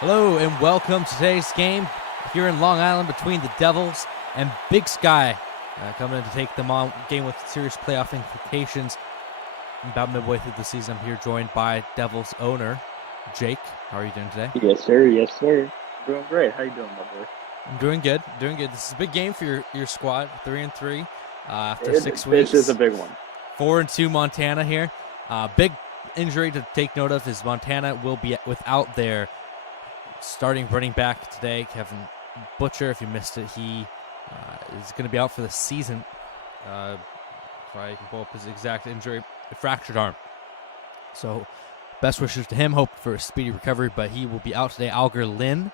Hello and welcome to today's game here in Long Island between the Devils and Big Sky. Coming in to take them on game with serious playoff implications. About midway through the season, I'm here joined by Devils owner Jake. How are you doing today? Yes, sir. Yes, sir. Doing great. How you doing, my boy? I'm doing good. This is a big game for your squad. 3-3 after 6 weeks. This is a big one. 4-2 Montana here. Big injury to take note of is Montana will be without their starting running back today, Kevin Butcher. If you missed it, he is going to be out for the season. If I can pull up his exact injury, a fractured arm. So best wishes to him. Hope for a speedy recovery, but he will be out today. Alger Lynn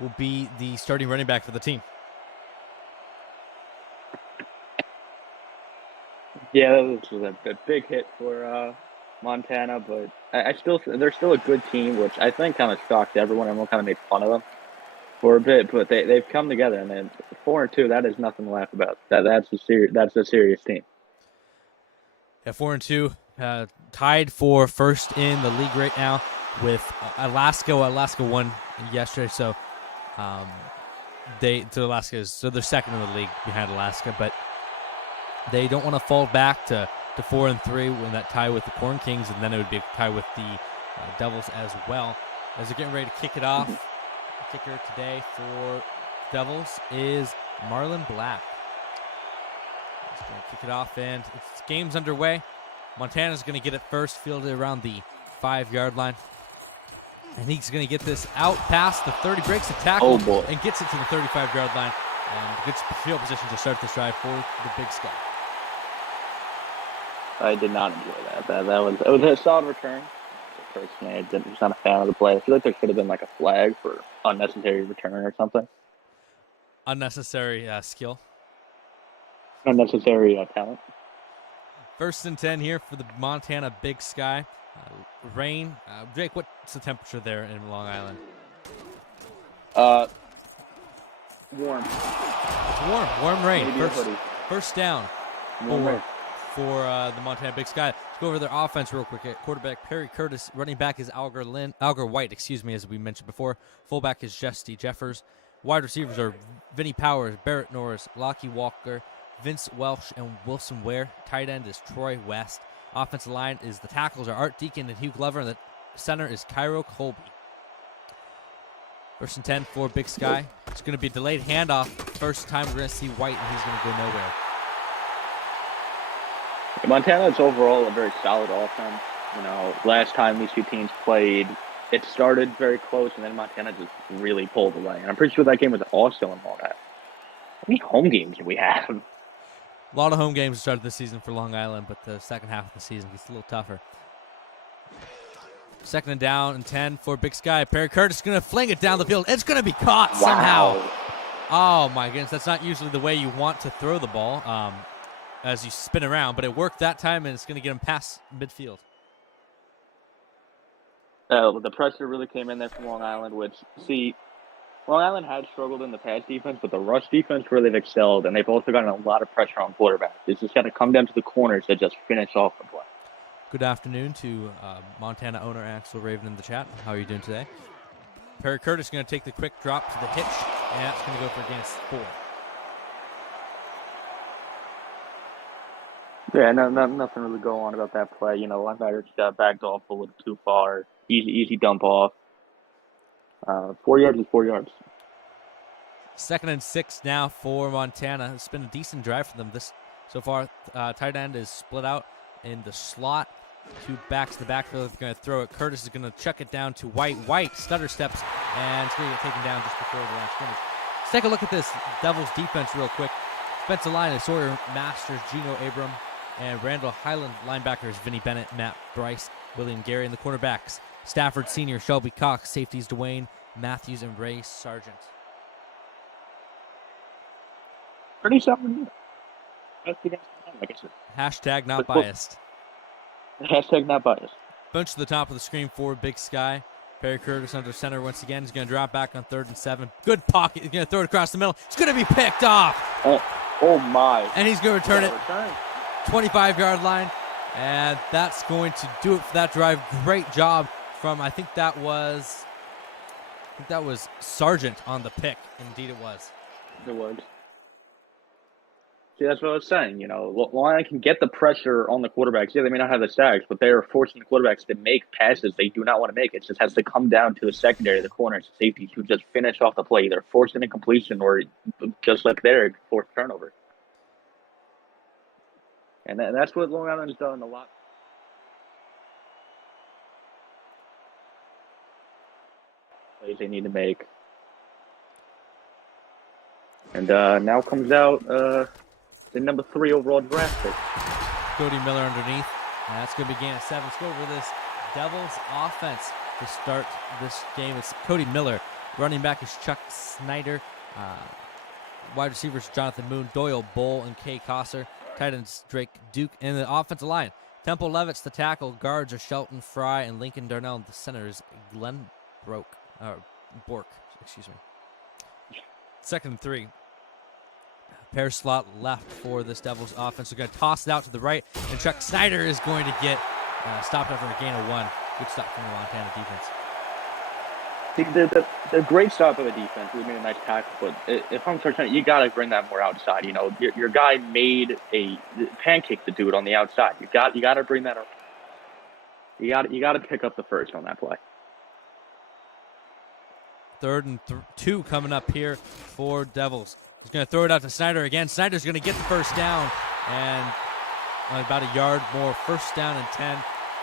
will be the starting running back for the team. Yeah, this was a big hit for Montana, but they're still a good team, which I think kind of shocked everyone. Everyone kind of made fun of them for a bit, but they've come together, and then 4-2. That is nothing to laugh about. That's a serious team. Yeah, 4-2, tied for first in the league right now with Alaska. Alaska won yesterday, so they're second in the league behind Alaska, but they don't want to fall back to 4-3 when that tie with the Corn Kings, and then it would be a tie with the Devils as well. As they're getting ready to kick it off, the kicker today for Devils is Marlon Black. He's going to kick it off, and it's game's underway. Montana's going to get it first, fielded around the 5-yard line. And he's going to get this out past the 30, breaks the tackle, and gets it to the 35-yard line. And good field position to start this drive for the Big Sky. I did not enjoy that. It was a solid return. Personally, I was not a fan of the play. I feel like there should have been like a flag for unnecessary return or something. Unnecessary skill. Unnecessary talent. 1st and 10 here for the Montana Big Sky. Rain. Jake, what's the temperature there in Long Island? Warm. Warm rain. Maybe First down. Warm rain. For the Montana Big Sky. Let's go over their offense real quick. At quarterback, Perry Curtis. Running back is Alger White, as we mentioned before. Fullback is Jesse Jeffers. Wide receivers are Vinnie Powers, Barrett Norris, Lockie Walker, Vince Welsh, and Wilson Ware. Tight end is Troy West. Offensive line is the tackles are Art Deacon and Hugh Glover, and the center is Cairo Colby. 1st and 10 for Big Sky. It's going to be a delayed handoff. First time we're going to see White, and he's going to go nowhere. Montana is overall a very solid offense. Last time these two teams played, it started very close, and then Montana just really pulled away. And I'm pretty sure that game was also in Long Island. How many home games do we have? A lot of home games started this season for Long Island, but the second half of the season gets a little tougher. 2nd and down and 10 for Big Sky. Perry Curtis is going to fling it down the field. It's going to be caught somehow. Oh, my goodness. That's not usually the way you want to throw the ball as you spin around, but it worked that time, and it's going to get him past midfield. The pressure really came in there from Long Island, Long Island had struggled in the pass defense, but the rush defense really have excelled, and they've also gotten a lot of pressure on quarterbacks. It's just got to come down to the corners to just finish off the play. Good afternoon to Montana owner Axel Raven in the chat. How are you doing today? Perry Curtis is going to take the quick drop to the hitch, and that's going to go for gain 4. Yeah, nothing really go on about that play. Linebacker just got backed off a little too far. Easy dump off. 4 yards is 4 yards. 2nd and 6 now for Montana. It's been a decent drive for them so far. Tight end is split out in the slot. 2 backs to the backfield. They're going to throw it. Curtis is going to chuck it down to White. White stutter steps, and it's going to get taken down just before the line of scrimmage. Let's take a look at this Devils defense real quick. Defensive line is Sawyer Masters, Gino Abram, and Randall Highland. Linebackers Vinnie Bennett, Matt Bryce, William Gary, and the cornerbacks Stafford Sr., Shelby Cox, safeties Dwayne Matthews, and Ray Sargent. Pretty solid. Hashtag not biased. Hashtag not biased. Bunch to the top of the screen for Big Sky. Perry Curtis under center once again. He's going to drop back on 3rd and 7. Good pocket. He's going to throw it across the middle. It's going to be picked off. Oh my. And he's going to return it. 25-yard line. And that's going to do it for that drive. Great job from, I think that was I think that was Sargent on the pick. Indeed it was. It was. See, that's what I was saying. Long Island can get the pressure on the quarterbacks. Yeah, they may not have the sacks, but they are forcing the quarterbacks to make passes they do not want to make. It just has to come down to the secondary, the corners, the safeties, who just finish off the play, either force an incompletion or just like their fourth turnover. And that's what Long Island's done a lot. Plays they need to make. And now comes out the number 3 overall draft pick. Cody Miller underneath. And that's going to begin at 7. Let's go over this Devils offense to start this game. It's Cody Miller. Running back is Chuck Snyder. Wide receivers Jonathan Moon, Doyle Bull, and Kay Kosser. Tight ends Drake Duke. And the offensive line, Temple Levitz, the tackle. Guards are Shelton Fry and Lincoln Darnell. And the center is Glenn Bork. Excuse me. 2nd and 3. Pair slot left for this Devils offense. They're going to toss it out to the right, and Chuck Snyder is going to get stopped after a gain of 1. Good stop from the Montana defense. The great stop of the defense. We made a nice tackle, but if I'm touching, you got to bring that more outside. Your guy made a pancake the dude on the outside. You got to bring that up. You got to pick up the first on that play. 3rd and 2 coming up here for Devils. He's going to throw it out to Snyder again. Snyder's going to get the first down, and about a yard more. 1st down and 10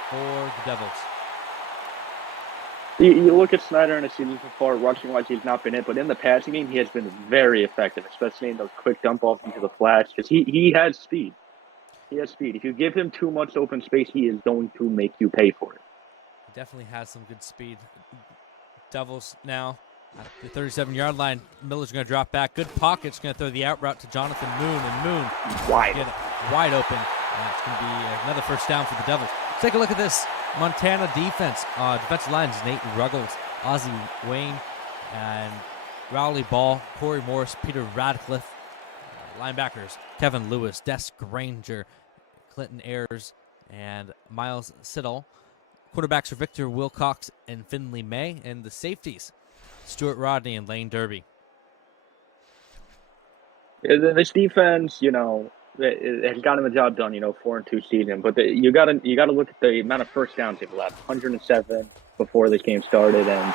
for the Devils. You look at Snyder in the season so far, rushing-wise, he's not been it, but in the passing game, he has been very effective, especially in those quick dump-offs into the flats, because he has speed. He has speed. If you give him too much open space, he is going to make you pay for it. He definitely has some good speed. Devils now at the 37-yard line. Miller's going to drop back. Good pockets. Going to throw the out route to Jonathan Moon, and Moon wide open. That's going to be another 1st down for the Devils. Take a look at this Montana defense. Defensive lines, Nate Ruggles, Ozzie Wayne, and Rowley Ball, Corey Morris, Peter Radcliffe. Linebackers, Kevin Lewis, Des Granger, Clinton Ayers, and Miles Siddle. Quarterbacks are Victor Wilcox and Finley May. And the safeties, Stuart Rodney and Lane Derby. This defense, it has gotten the job done, 4-2 season. But you got to look at the amount of 1st downs they've left. 107 before this game started, and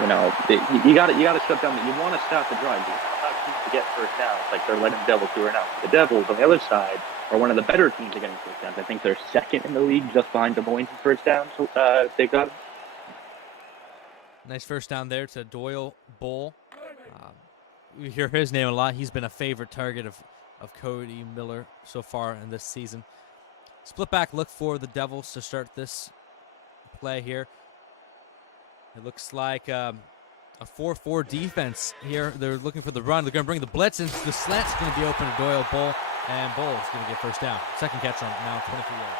you got to shut down. You want to stop the drive. You don't allow teams to get 1st downs like they're letting the Devils do right now. The Devils on the other side are one of the better teams at getting 1st downs. I think they're 2nd in the league, just behind Des Moines in 1st downs. They've got. Nice 1st down there to Doyle Bull. We hear his name a lot. He's been a favorite target of Cody Miller so far in this season. Split back look for the Devils to start this play here. It looks like a 4-4 defense here. They're looking for the run. They're going to bring the blitz, and the slant's going to be open to Doyle Bull, and Bull is going to get 1st down. 2nd catch on now 23 yards.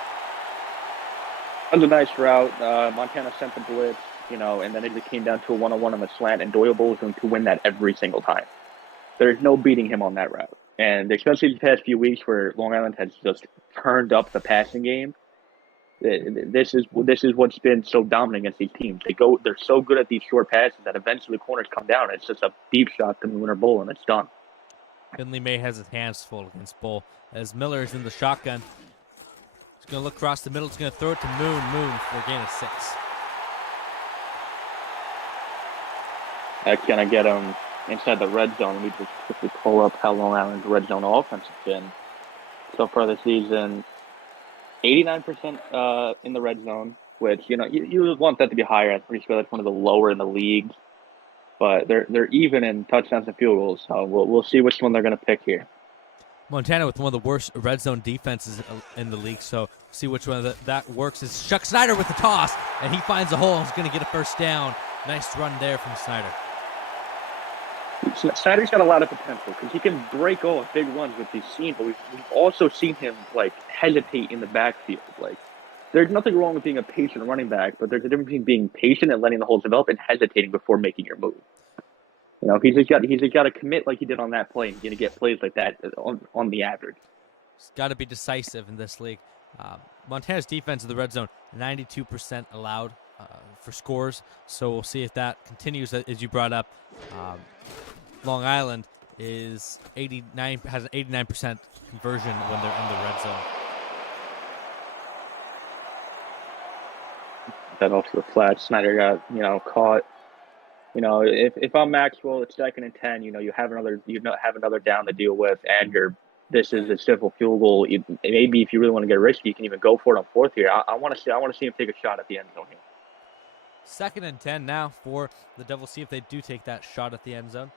That was a nice route. Montana sent the blitz, and then it came down to a 1-on-1 on the slant, and Doyle Bull is going to win that every single time. There's no beating him on that route. And especially the past few weeks where Long Island has just turned up the passing game, this is what's been so dominant against these teams. They're so good at these short passes that eventually the corners come down. It's just a deep shot to Moon or Bull, and it's done. Finley May has his hands full against Bull as Miller is in the shotgun. He's going to look across the middle. He's going to throw it to Moon for a gain of 6. That's going to get him inside the red zone. Let me just quickly pull up how Long Island's red zone offense has been so far this season. 89% in the red zone, which you want that to be higher. I'm pretty sure that's one of the lower in the league. But they're even in touchdowns and field goals. So we'll see which one they're going to pick here. Montana with one of the worst red zone defenses in the league. So see which one that works. Is Chuck Snyder with the toss, and he finds a hole. He's going to get a 1st down. Nice run there from Snyder. Snyder's got a lot of potential because he can break off big runs with these scenes, but we've also seen him hesitate in the backfield. There's nothing wrong with being a patient running back, but there's a difference between being patient and letting the holes develop and hesitating before making your move. He's just got to commit like he did on that play, and he's going to get plays like that on the average. He's got to be decisive in this league. Montana's defense in the red zone, 92% allowed for scores. So we'll see if that continues. As you brought up, Long Island has an 89% conversion when they're in the red zone. That off to the flat. Snyder got caught. If I'm Maxwell, it's 2nd and 10. You have another down to deal with, and this is a simple field goal. Maybe if you really want to get risky, you can even go for it on 4th here. I want to see him take a shot at the end zone here. 2nd and 10 now for the Devils. See if they do take that shot at the end zone.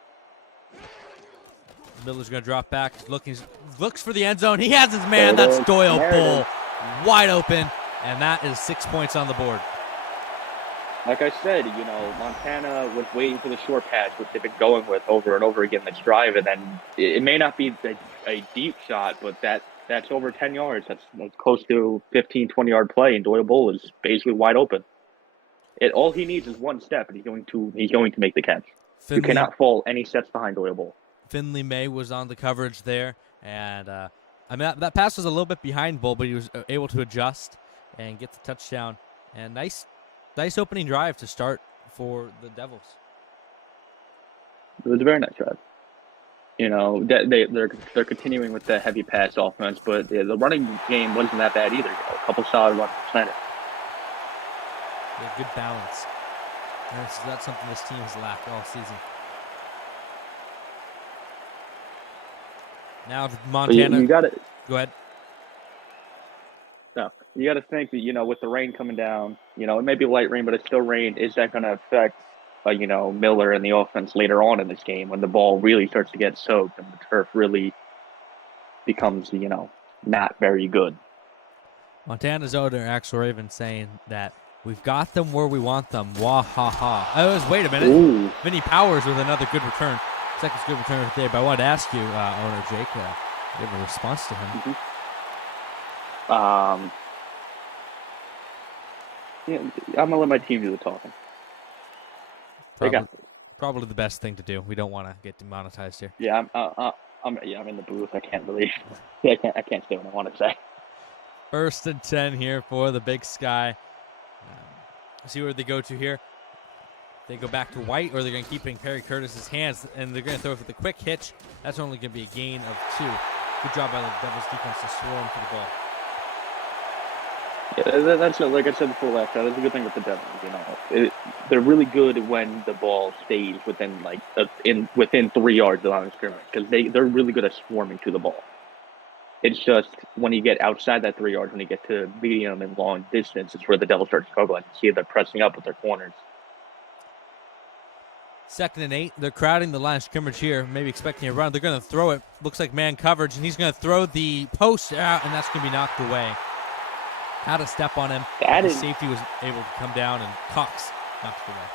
Miller's going to drop back. Looks for the end zone. He has his man. That's Doyle Bull, wide open, and that is 6 points on the board. Like I said, Montana was waiting for the short pass, which they've been going with over and over again this drive, and then it may not be a deep shot, but that's over 10 yards. That's close to 15, 20-yard play, and Doyle Bull is basically wide open. All he needs is one step, and he's going to make the catch. You cannot fall any steps behind Doyle Bull. Finley May was on the coverage there, and that pass was a little bit behind Bull, but he was able to adjust and get the touchdown. And nice opening drive to start for the Devils. It was a very nice drive. They're continuing with the heavy pass offense, but the running game wasn't that bad either. A couple solid runs from Snyder. They have good balance. And that's something this team has lacked all season. Now Montana. You got it. Go ahead. No, you got to think that with the rain coming down, it may be light rain, but it's still rain. Is that going to affect, Miller and the offense later on in this game when the ball really starts to get soaked and the turf really becomes, not very good? Montana's owner, Axel Raven, saying that we've got them where we want them. Wah ha ha. Wait a minute. Ooh. Vinny Powers with another good return. Second good return right there. But I wanted to ask you, owner Jake, you have a response to him. I'm gonna let my team do the talking. Probably the best thing to do. We don't want to get demonetized here. Yeah, I'm in the booth. I can't really. Yeah, I can't say what I want to say. 1st and 10 here for the Big Sky. See where they go to here. They go back to White, or they're going to keep in Perry Curtis's hands, and they're going to throw it with a quick hitch. That's only going to be a gain of 2. Good job by the Devils defense to swarm for the ball. Yeah, that's like I said before last time. That's a good thing with the Devils. They're really good when the ball stays within within 3 yards of the line of scrimmage, because they're really good at swarming to the ball. It's just when you get outside that 3 yards, when you get to medium and long distance, it's where the Devils start struggling. See if they're pressing up with their corners. 2nd and 8. They're crowding the line of scrimmage here, maybe expecting a run. They're going to throw it. Looks like man coverage, and he's going to throw the post out, and that's going to be knocked away. Had a step on him. The safety was able to come down, and Cox knocked it away.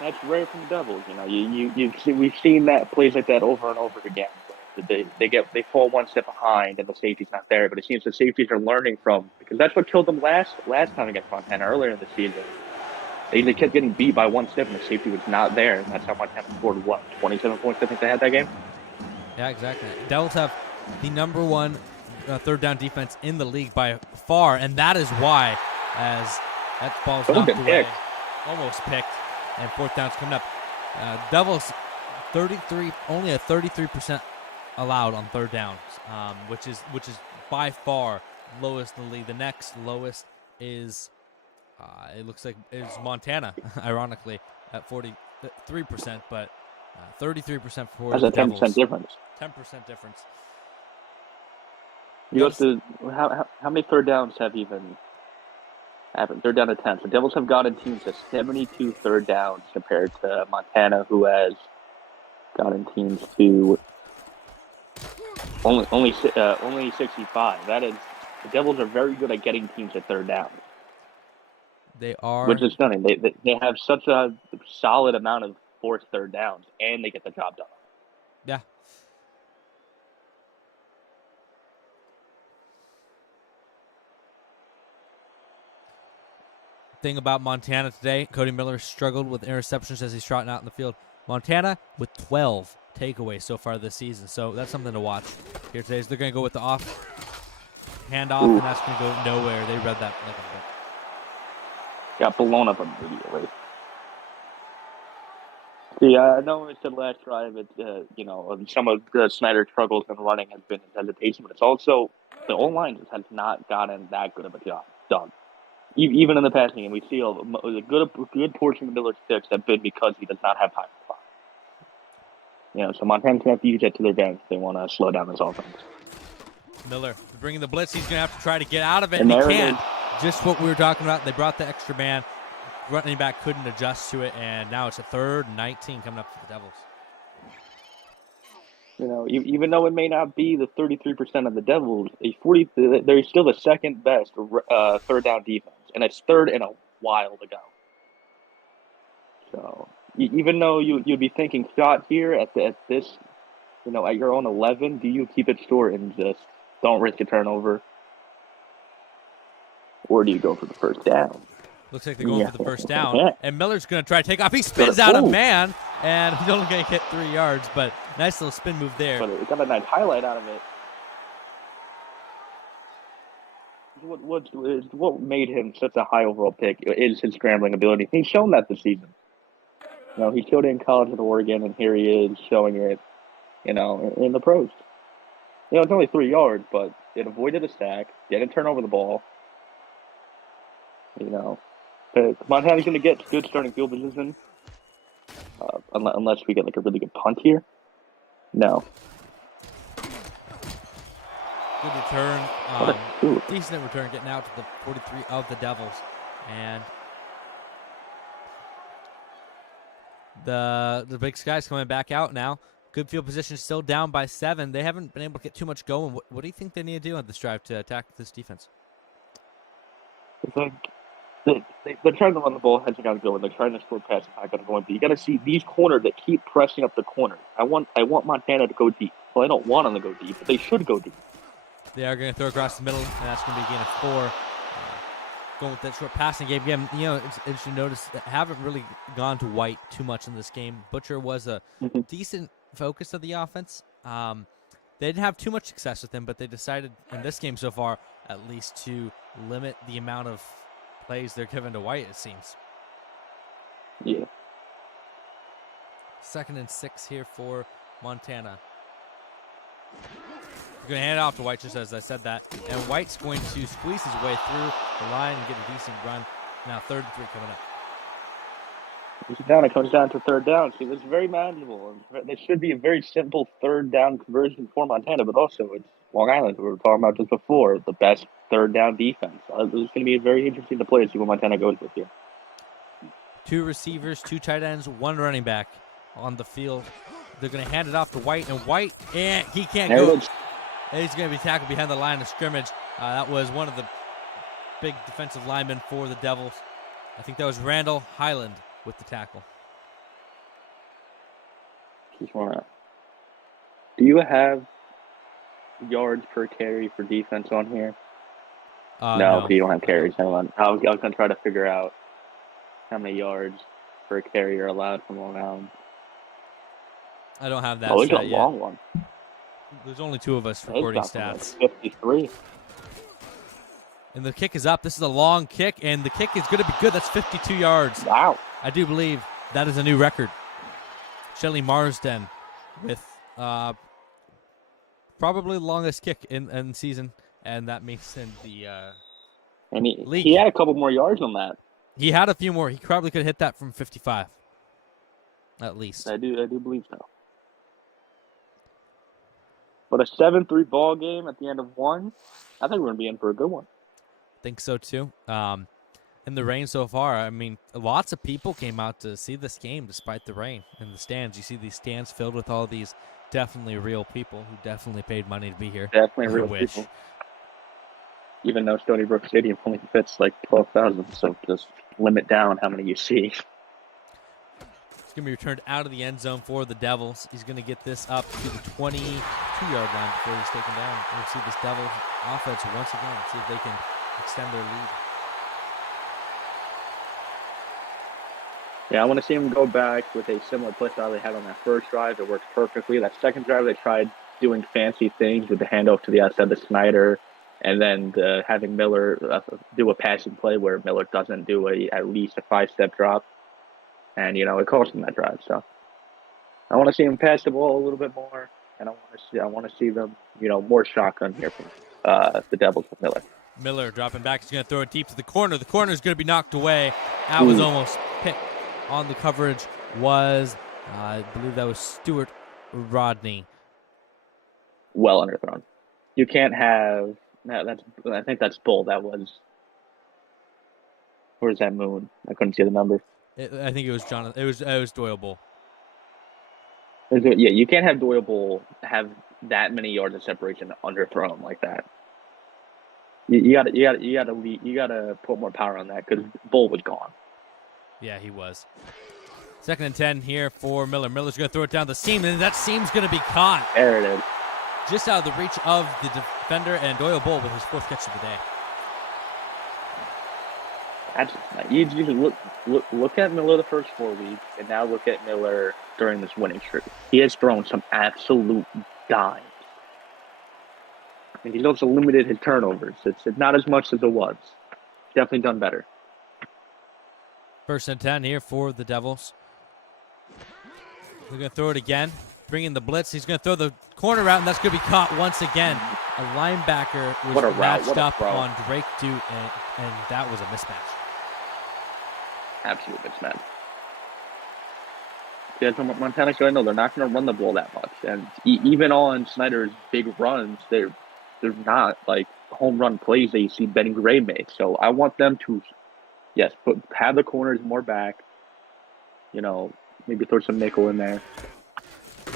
That's rare from the Devils. We've seen that plays like that over and over again. They fall one step behind, and the safety's not there. But it seems the safeties are learning from, because that's what killed them last time against Montana earlier in the season. They kept getting beat by one step, and the safety was not there, and that's how Montana scored 27 points. I think they had that game. Yeah, exactly. Devils have the number 1 third down defense in the league by far, and that is why, as that ball's knocked away, almost picked, and 4th down's coming up. Devils only a 33% allowed on 3rd downs, which is by far lowest in the league. The next lowest is it looks like is Montana, ironically, at 43%, but 33% for the Devils. That's a 10% difference. 10% difference. How many 3rd downs have even happened? 3rd down attempts. The Devils have gotten teams to 72 3rd downs compared to Montana, who has gotten teams to only 65. That is, the Devils are very good at getting teams at 3rd down. They are, which is stunning. They have such a solid amount of forced 3rd downs, and they get the job done. Yeah. Thing about Montana today, Cody Miller struggled with interceptions as he's trotting out in the field. Montana with 12 takeaways so far this season, so that's something to watch here today. So they're going to go with the handoff, and that's going to go nowhere. They read that like a book. got blown up immediately. Yeah, I know it's the last drive. Some of the Snyder struggles in running has been his hesitation, but it's also the O-line just has not gotten that good of a job done. Even in the passing game, we see a good portion of Miller's picks have been because he does not have time to clock. So Montana's going to have to use that to their advantage if they want to slow down this offense. Miller bringing the blitz. He's going to have to try to get out of it, and he there can't. It is. Just what we were talking about. They brought the extra man. Running back couldn't adjust to it, and now it's a 3rd and 19 coming up for the Devils. Even though it may not be the 33% of the Devils, they're still the second best third down defense, and it's third in a while to go. So even though you'd be thinking shot here at this, at your own 11, do you keep it short and just don't risk a turnover, or do you go for the first down? Looks like they're going for the first down. And Miller's going to try to take off. He spins out a man, and he's only going to get 3 yards, but nice little spin move there. But it got a nice highlight out of it. What made him such a high overall pick is his scrambling ability. He's shown that this season. He showed it in college at Oregon, and here he is showing it, in the pros. It's only 3 yards, but it avoided a sack, didn't turn over the ball. Montana's going to get good starting field position, unless we get a really good punt here. No. Good return. Decent return, getting out to the 43 of the Devils. And the Big Sky's coming back out now. Good field position, still down by 7. They haven't been able to get too much going. What do you think they need to do on this drive to attack this defense? It's like they're trying to run the ball, hasn't got to go, and they're trying to score passes, not got to go in. But you got to see these corners that keep pressing up the corner. I want Montana to go deep. Well, I don't want them to go deep, but they should go deep. They are going to throw across the middle, and that's going to be a gain of 4. Going with that short passing game. Again, as you notice, haven't really gone to White too much in this game. Butcher was a decent focus of the offense. They didn't have too much success with him, but they decided in this game so far, at least, to limit the amount of plays they're given to White, it seems. Yeah. 2nd and 6 here for Montana. We're going to hand it off to White, just as I said that. And White's going to squeeze his way through the line and get a decent run. Now 3rd and 3 coming up. It comes down to 3rd down. See, it's very manageable. This should be a very simple 3rd down conversion for Montana, but also it's Long Island, we were talking about just before, the best 3rd down defense. It's going to be very interesting to play to see what Montana goes with here. 2 receivers, 2 tight ends, 1 running back on the field. They're going to hand it off to White, and White, he can't go. He's going to be tackled behind the line of scrimmage. That was one of the big defensive linemen for the Devils. I think that was Randall Highland with the tackle. Do you have yards per carry for defense on here? No, you don't have carries. Hang on. I was going to try to figure out how many yards per carry are allowed from Long Island. I don't have that. Oh, it's a long one. There's only 2 of us recording stats. 53. And the kick is up. This is a long kick, and the kick is going to be good. That's 52 yards. Wow. I do believe that is a new record. Shelly Marsden with probably the longest kick in season, and that makes him the and league. He had a couple more yards on that. He had a few more. He probably could hit that from 55, at least. I do believe so. But a 7-3 ball game at the end of 1, I think we're going to be in for a good one. Think so, too. In the rain so far, I mean, lots of people came out to see this game despite the rain in the stands. You see these stands filled with all these definitely real people who definitely paid money to be here. Definitely real people. Even though Stony Brook Stadium only fits like 12,000, so just limit down how many you see. It's going to be returned out of the end zone for the Devils. He's going to get this up to the 22-yard line before he's taken down. We'll see this Devils offense once again, see if they can extend their lead. Yeah, I want to see him go back with a similar play style they had on that first drive. It worked perfectly. That second drive, they tried doing fancy things with the handoff to the outside of Snyder, and then having Miller do a passing play where Miller doesn't do at least a 5-step drop, and it cost him that drive. So I want to see him pass the ball a little bit more, and I want to see them more shotgun here from the Devils with Miller. Miller dropping back. He's going to throw it deep to the corner. The corner is going to be knocked away. That was almost picked on the coverage. I believe that was Stuart Rodney. Well underthrown. You can't have I think that's Bull. That was. Where's that Moon? I couldn't see the number. I think it was Jonathan. It was Doyle Bull. Yeah, you can't have Doyle Bull have that many yards of separation underthrown like that. You gotta put more power on that because Bull was gone. Yeah, he was. 2nd and 10 here for Miller. Miller's going to throw it down the seam, and that seam's going to be caught. There it is. Just out of the reach of the defender, and Doyle Bull with his 4th catch of the day. You just look at Miller the first 4 weeks, and now look at Miller during this winning streak. He has thrown some absolute dimes. And he's also limited his turnovers. It's not as much as it was. Definitely done better. 1st and 10 here for the Devils. They're going to throw it again. Bring in the blitz. He's going to throw the corner route, and that's going to be caught once again. A linebacker was matched up on Drake Duke, and that was a mismatch. Absolute mismatch. Yeah, Montana's going, no, they're not going to run the ball that much. And even on Snyder's big runs, they're not like home run plays that you see Benny Gray make. So I want them to, have the corners more back. Maybe throw some nickel in there.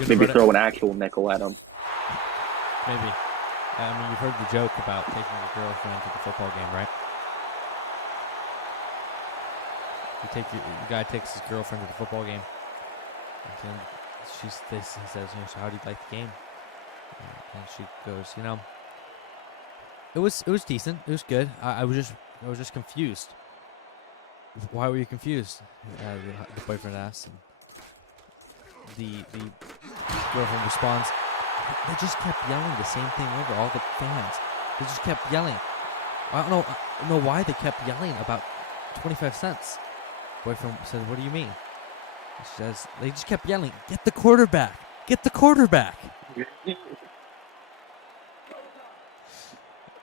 Maybe throw an actual nickel at them. Maybe. You've heard the joke about taking your girlfriend to the football game, right? The guy takes his girlfriend to the football game. And he says, so how do you like the game? And she goes, it was decent. It was good. I was just confused. Why were you confused? The boyfriend asks. And the girlfriend responds, they just kept yelling the same thing over, all the fans. They just kept yelling. I don't know why they kept yelling about 25 cents. Boyfriend says, what do you mean? She says, they just kept yelling, get the quarterback. Get the quarterback.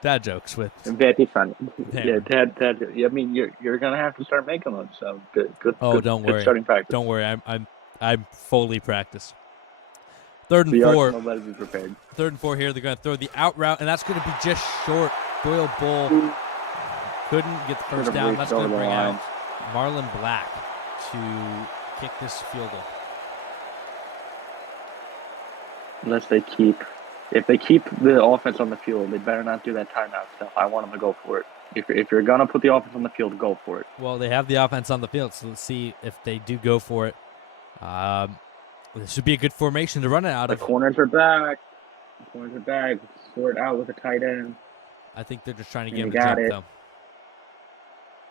Dad jokes with. Very funny. Yeah, dad. I mean, you're gonna have to start making them. So good. Don't worry. Starting practice. Don't worry. I'm fully practiced. 3rd and 4. Better be prepared. 3rd and 4 here. They're gonna throw the out route, and that's gonna be just short. Doyle Bull couldn't get the first down. That's gonna bring out Marlon Black to kick this field goal. If they keep the offense on the field, they better not do that timeout stuff. I want them to go for it. If you're going to put the offense on the field, go for it. Well, they have the offense on the field, so let's see if they do go for it. This should be a good formation to run it out of. The corners are back. Sort out with a tight end. I think they're just trying to get him to jump,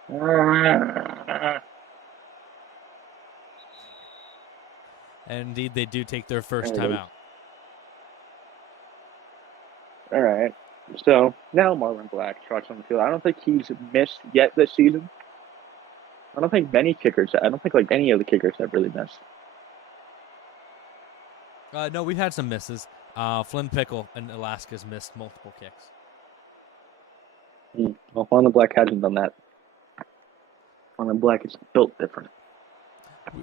though. And indeed, they do take their first timeout. All right. So now Marlon Black trots on the field. I don't think he's missed yet this season. I don't think any of the kickers have really missed. No, we've had some misses. Flynn Pickle in Alaska's missed multiple kicks. Well, Marlon Black hasn't done that. Marlon Black is built different.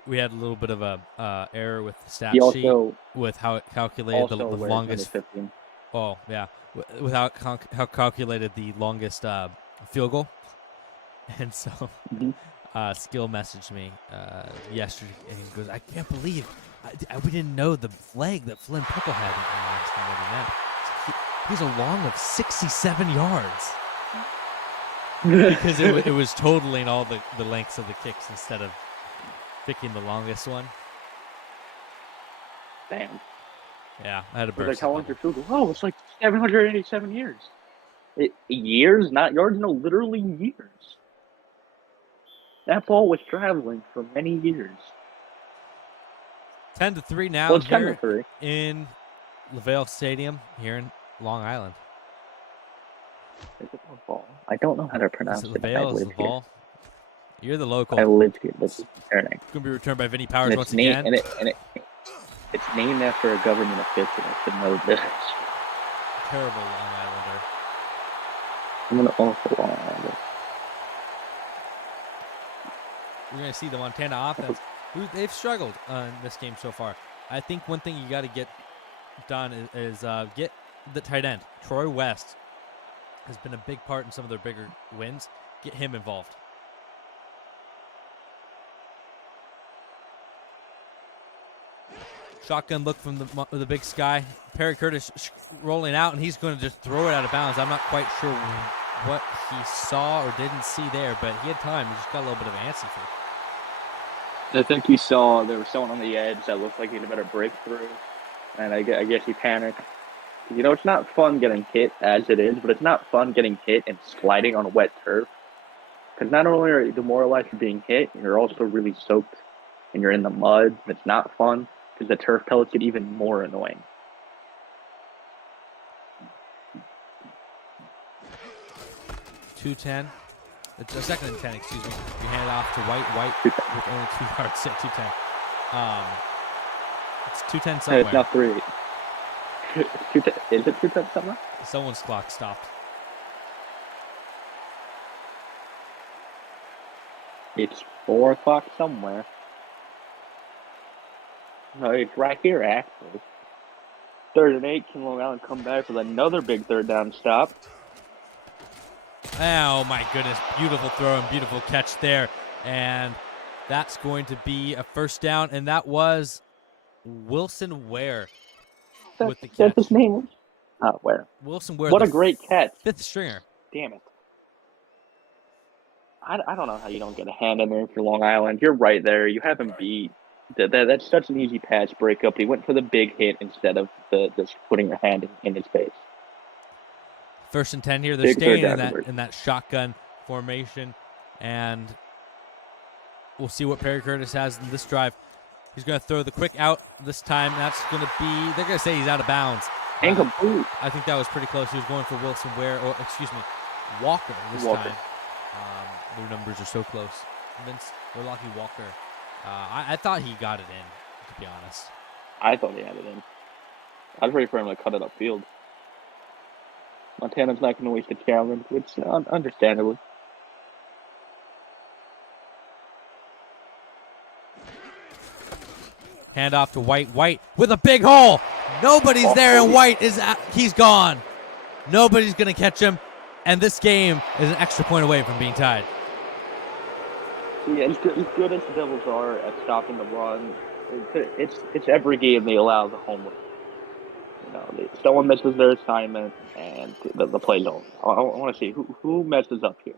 We had a little bit of a error with the stat sheet with how it calculated the longest. Oh yeah, with how calculated the longest field goal, and so Skill messaged me yesterday, and he goes, "I can't believe we didn't know the flag that Flynn Pickle had in the last thing that he meant. He's a long of 67 yards." Because it was totaling all the lengths of the kicks instead of picking the longest one. Damn. Yeah, I had a burst. Like, how long's your field goal? Oh, it's like 787 years. Years, not yards? No, literally years. That ball was traveling for many years. 10-3 now here 10-3. in LaVale Stadium here in Long Island. Is it Laval? I don't know how to Is pronounce it it. I Laval? Is it live here. Laval? You're the local. I live here. This is concerning. Going to be returned by Vinny And Powers it's once named again. it's named after a government official. I should know this. Terrible Long Islander. I'm an awful Long Islander. We're going to see the Montana offense. They've struggled in this game so far. I think one thing you got to get done is get the tight end. Troy West has been a big part in some of their bigger wins. Get him involved. Shotgun look from the big sky. Perry Curtis rolling out, and he's going to just throw it out of bounds. I'm not quite sure what he saw or didn't see there, but he had time. He just got a little bit of antsy for it. I think he saw there was someone on the edge that looked like he had a better breakthrough, and I guess he panicked. You know, it's not fun getting hit as it is, but it's not fun getting hit and sliding on wet turf. Because not only are you demoralized for being hit, you're also really soaked, and you're in the mud. It's not fun because the turf pellets get even more annoying. .210. It's a 2nd and 10, excuse me. You hand it off to White with only 2 yards at 210. It's 210 somewhere. It's not 3. Is it 210 somewhere? Someone's clock stopped. It's 4 o'clock somewhere. No, it's right here, actually. 3rd and 8, can Long Island come back with another big 3rd down stop? Oh, my goodness. Beautiful throw and beautiful catch there. And that's going to be a 1st down, and that was Wilson Ware with the catch. That's his name. Ware. Wilson Ware. What a great catch. 5th stringer. Damn it. I don't know how you don't get a hand in there for Long Island. You're right there. You have him beat. That's such an easy pass breakup. He went for the big hit instead of just putting your hand in his face. 1st and 10 here. They're Big staying in that shotgun formation, and we'll see what Perry Curtis has in this drive. He's going to throw the quick out this time. That's going to be, they're going to say he's out of bounds. Incomplete. I think that was pretty close. He was going for Wilson Ware, or excuse me, Walker this time. Their numbers are so close. Vince Orlaki Walker. I thought he got it in, to be honest. I thought he had it in. I was ready for him to cut it upfield. Montana's not going to waste a challenge, which understandably. Hand off to White. White with a big hole. Nobody's there, and White he's gone. Nobody's going to catch him, and this game is an extra point away from being tied. Yeah, as good as the Devils are at stopping the run, it's every game they allow the home win. You know, someone misses their assignment, and the play's over. I want to see who messes up here.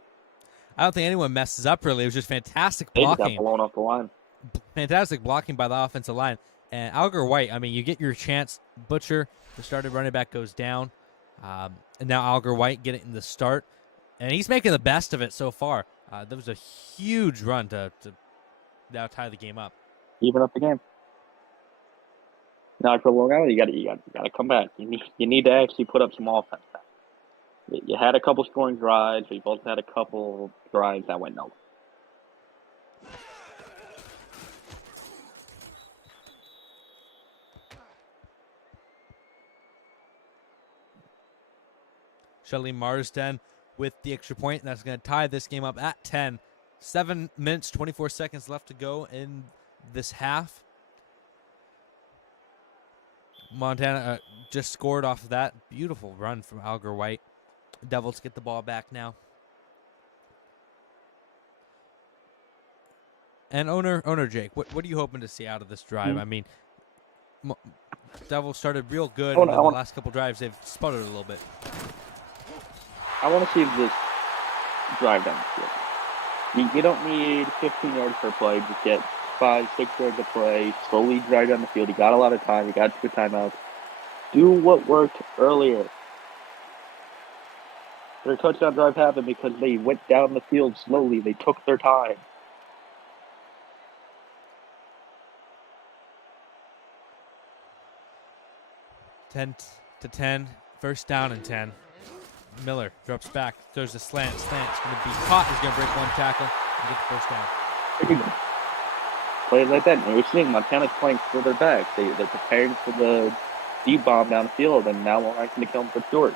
I don't think anyone messes up, really. It was just fantastic They just got blocking. blown off the line. Fantastic blocking by the offensive line. And Alger White, I mean, you get your chance. Butcher, the starting running back, goes down. And now Alger White getting the start. And he's making the best of it so far. That was a huge run to now tie the game up. Even up the game. Now for Long Island, you got to come back. You need to actually put up some offense. You had a couple scoring drives, but you both had a couple drives that went nowhere. Shelly Marsden with the extra point. That's going to tie this game up at 10. 7 minutes, 24 seconds left to go in this half. Montana just scored off of that. Beautiful run from Alger White. Devils get the ball back now. And owner Jake, what are you hoping to see out of this drive? I mean, Devils started real good, and the last couple drives they've sputtered a little bit. I want to see this drive down the field. You don't need 15 yards per play. Just get 5, 6 yards of play. Slowly drive down the field. You got a lot of time. You got 2 timeouts. Do what worked earlier. Their touchdown drive happened because they went down the field slowly. They took their time. $10 to 10, 1st down and 10. Miller drops back, throws the slant. Slant's going to be caught. He's going to break one tackle and get the first down. There you go. Play it like that. And you're seeing Montana's playing further back. They're preparing for the deep bomb downfield, and now we're not going to kill them for short.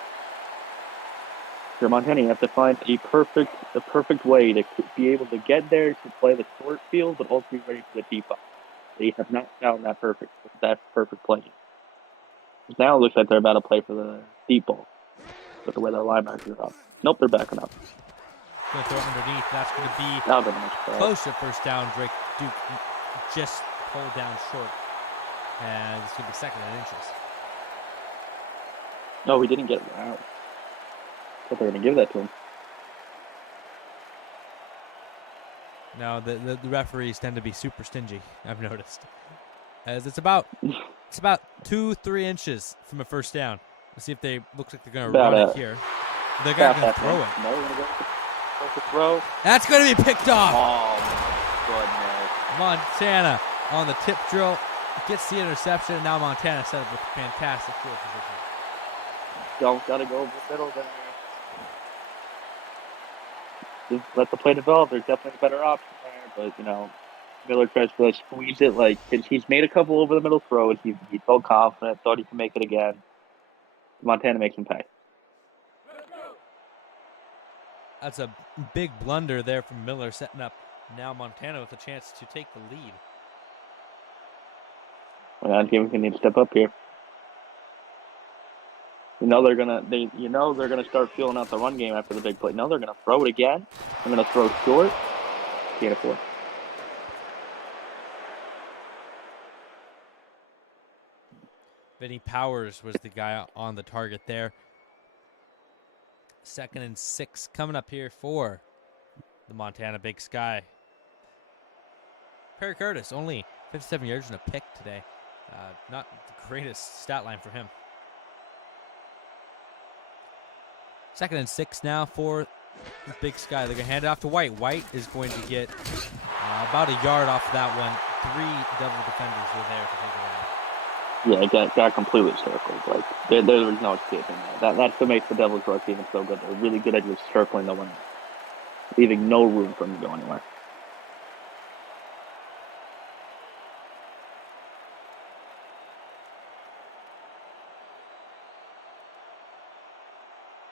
For Montana, you have to find a perfect way to be able to get there to play the short field, but also be ready for the deep bomb. They have not found that perfect play. Now it looks like they're about to play for the deep ball, with the way their linebackers are up. Nope, they're backing up. Going to throw it underneath. That's going to be Now they're going to close to first down. Drake Duke just pulled down short, and it's going to be second and inches. No, we didn't get it. Wow. I thought they were going to give that to him. No, the referees tend to be super stingy, I've noticed. As it's about 2-3 inches from a first down. Let's see if they looks like they're going to run it here. They're going to throw it. No, they're going to go for throw. That's going to be picked off. Oh, my goodness. Montana on the tip drill gets the interception, and now Montana set up with fantastic field position. Don't got to go over the middle there. Just let the play develop. There's definitely a better option there, but Miller tries to squeeze it. Like he's made a couple over the middle throws. He felt confident, thought he could make it again. Montana makes him pay. That's a big blunder there from Miller, setting up now Montana with a chance to take the lead. Well, team can need to step up here. They're gonna start feeling out the run game after the big play. No, they're gonna throw it again. They're gonna throw short. Gain of 4. Vinny Powers was the guy on the target there. 2nd and 6 coming up here for the Montana Big Sky. Perry Curtis only 57 yards and a pick today. Not the greatest stat line for him. 2nd and 6 now for the Big Sky. They're going to hand it off to White. White is going to get about a yard off of that one. 3 Devil defenders were there to take it away. Yeah, it got completely circled. Like there was no escaping that. That's what makes the Devils' rush even so good. They're really good at just circling the one, leaving no room for them to go anywhere.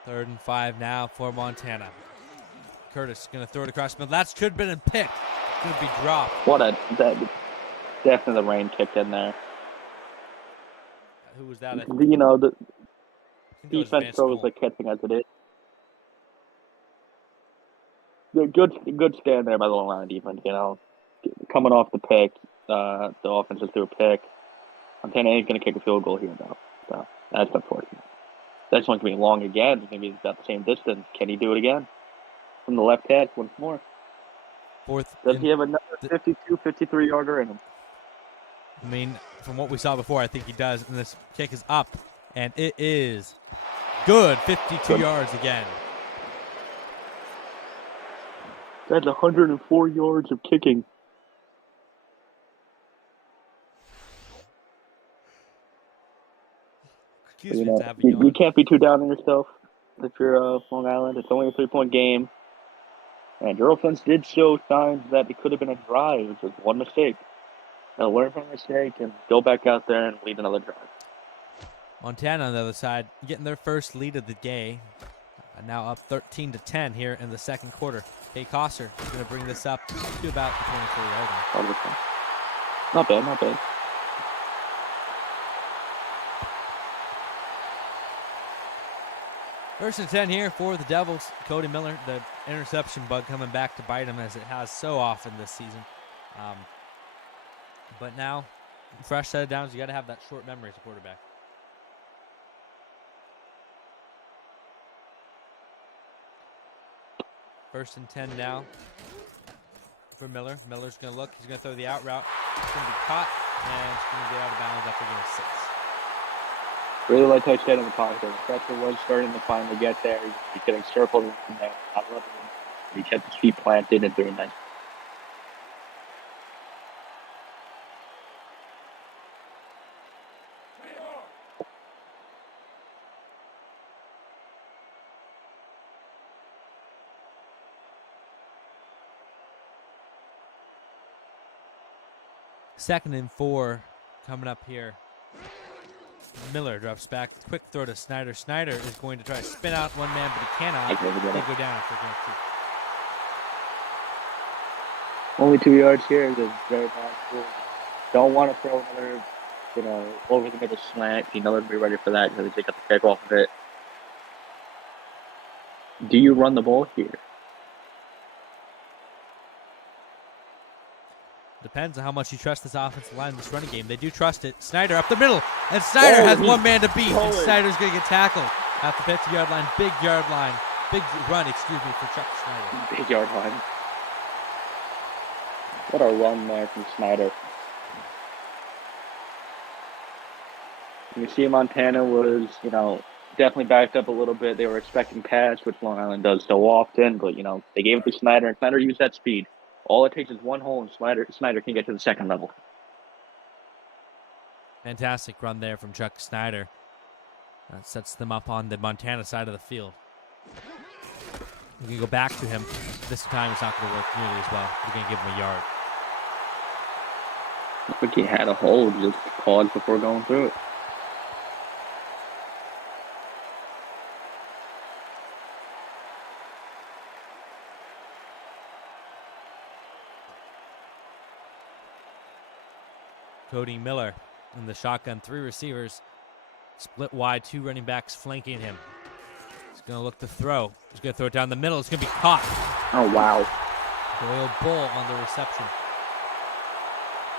Third and 5 now for Montana. Curtis going to throw it across the middle. That should have been picked. Going to be dropped. Definitely the rain kicked in there. Who was that? The defense throws like catching as it is. Good stand there by the line of defense. Coming off the pick, the offense just threw a pick. Montana ain't gonna kick a field goal here though, so that's unfortunate. That's going to be long again. Maybe it's about the same distance. Can he do it again from the left hash once more? Does he have another 52, 53-yarder in him? I mean, from what we saw before, I think he does. And this kick is up, and it is good. 52 yards again. That's 104 yards of kicking. You can't be too down on yourself if you're Long Island. It's only a 3-point game. And your offense did show signs that it could have been a drive. It was just one mistake. Now learn from the mistake and go back out there and lead another drive. Montana on the other side getting their first lead of the day. Now up 13-10 here in the second quarter. Kay Kosser is going to bring this up to about the 24-yard line. Not bad. First and 10 here for the Devils. Cody Miller, the interception bug coming back to bite him as it has so often this season. But now, fresh set of downs, you got to have that short memory as a quarterback. First and 10 now for Miller. Miller's going to look. He's going to throw the out route. It's going to be caught, and it's going to get out of bounds after getting 6. Really like how he stayed in the pocket. The pressure was starting to finally get there. He's getting circled from there. He kept his feet planted and doing nice. 2nd and 4 coming up here. Miller drops back. Quick throw to Snyder. Snyder is going to try to spin out one man, but he cannot. I never get They it. go down after going 2. Only 2 yards here. That's very possible. Don't want to throw another, over the middle slant. You know they'll be ready for that because they got the kick off of it. Do you run the ball here? Depends on how much you trust this offensive line in this running game. They do trust it. Snyder up the middle, and Snyder has one man to beat, and Snyder's going to get tackled at the 50-yard line. Big run, for Chuck Snyder. Big yard line. What a run there from Snyder. You see Montana was, definitely backed up a little bit. They were expecting pass, which Long Island does so often, but, they gave it to Snyder, and Snyder used that speed. All it takes is one hole, and Snyder can get to the second level. Fantastic run there from Chuck Snyder. That sets them up on the Montana side of the field. We can go back to him. This time it's not going to work nearly as well. We're going to give him a yard. I think he had a hold, just paused before going through it. Cody Miller in the shotgun, 3 receivers, split wide, 2 running backs flanking him. He's going to look to throw. He's going to throw it down the middle. It's going to be caught. Oh, wow. Doyle Bull on the reception.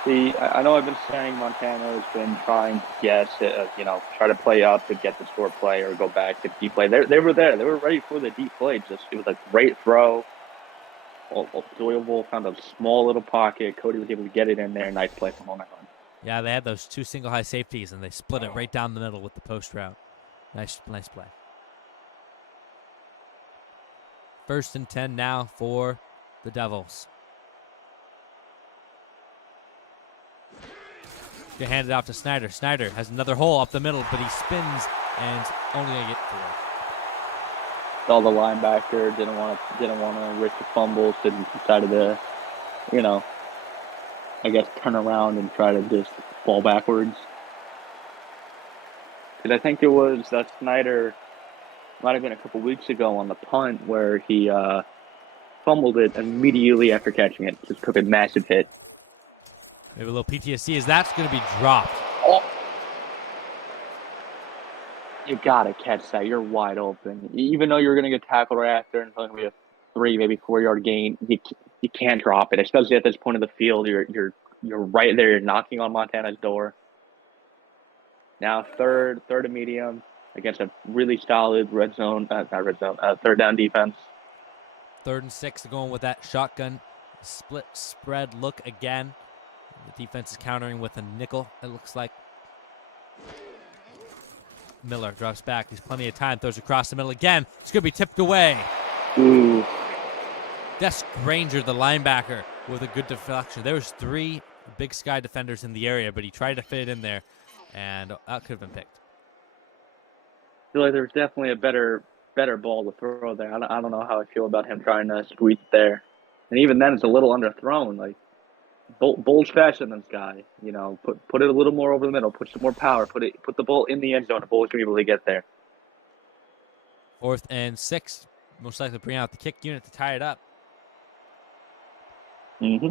See, I know I've been saying Montana has been trying to guess, try to play up to get the short play or go back to deep play. They were there. They were ready for the deep play. It was a great throw. Doyle Bull found a small little pocket. Cody was able to get it in there. Nice play from Long Island. Yeah, they had those 2 single high safeties, and they split it right down the middle with the post route. Nice play. 1st and 10 now for the Devils. They hand it off to Snyder. Snyder has another hole up the middle, but he spins and only going to get 4. Saw the linebacker didn't want to risk a fumble, so he decided to, turn around and try to just fall backwards. Because I think it was Snyder, might have been a couple weeks ago on the punt where he fumbled it immediately after catching it. Just took a massive hit. Maybe a little PTSD as that's going to be dropped. Oh. You got to catch that. You're wide open. Even though you're going to get tackled right after and it's going to be a 3, maybe 4-yard gain, you can't drop it, especially at this point of the field. You're right there. You're knocking on Montana's door. Now third and medium against a really solid third down defense. 3rd and 6, going with that shotgun split spread look again. The defense is countering with a nickel, it looks like. Miller drops back. There's plenty of time. Throws across the middle again. It's going to be tipped away. Ooh. Des Granger, the linebacker, with a good deflection. There was 3 Big Sky defenders in the area, but he tried to fit it in there, and that could have been picked. I feel like there's definitely a better ball to throw there. I don't know how I feel about him trying to squeeze there. And even then, it's a little underthrown. Like, Bull's faster than this guy. Put it a little more over the middle. Put some more power. Put the ball in the end zone. The Bull's going to be able to get there. 4th and 6. Most likely bring out the kick unit to tie it up. Mm-hmm.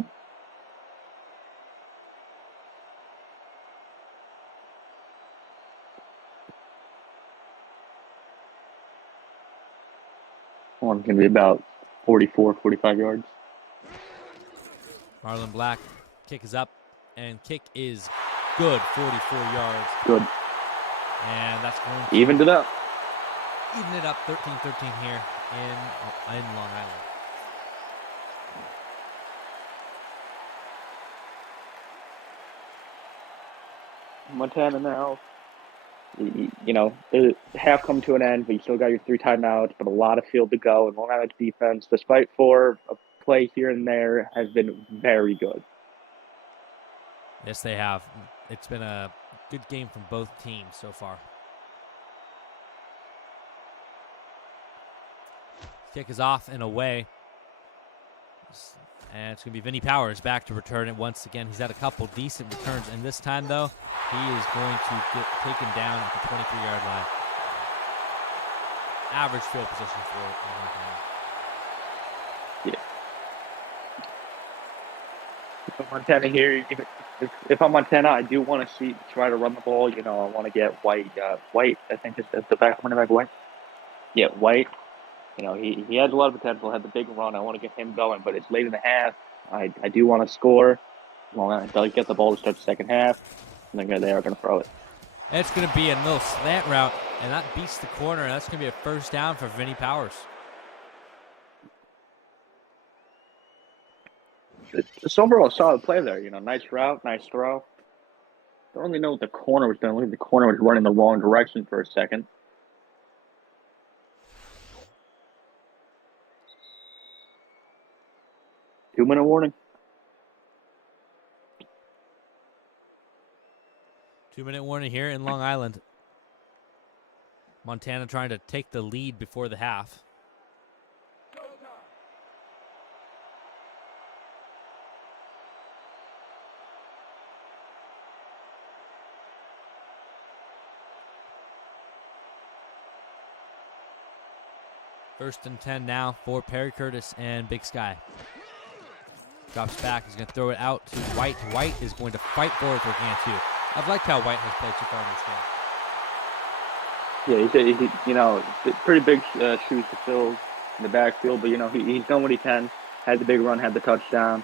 One's going to be about 44, 45 yards. Marlon Black, kick is up, and kick is good, 44 yards. Good. And that's going to Evened it up. Even it up, 13-13 here in Long Island. Montana now, the half come to an end, but you still got your 3 timeouts, but a lot of field to go. And Long Island's defense, despite for a play here and there, has been very good. Yes, they have. It's been a good game from both teams so far. Kick is off and away. And it's going to be Vinny Powers back to return it once again. He's had a couple decent returns, and this time, though, he is going to get taken down at the 23-yard line. Average field position for Montana. Yeah. If I'm Montana here, if I'm Montana, I do want to try to run the ball. You know, I want to get White. White, I think is the back running back. White. Yeah, White. You know, he has a lot of potential. Had the big run. I want to get him going, but it's late in the half. I do want to score. Well, until I get the ball to start the second half, and then they are going to throw it. It's going to be a little slant route, and that beats the corner, and that's going to be a first down for Vinny Powers. It's overall a solid play there. You know, nice route, nice throw. Don't really know what the corner was doing. Look, the corner was running the wrong direction for a second. Two-minute warning. 2-minute warning here in Long Island. Montana trying to take the lead before the half. First and 10 now for Perry Curtis and Big Sky. Drops back. He's going to throw it out to White. White is going to fight for it again, too. I've liked how White has played so far in this game. Yeah, he's you know, pretty big shoes to fill in the backfield, but, you know, he's done what he can. Had the big run, had the touchdown.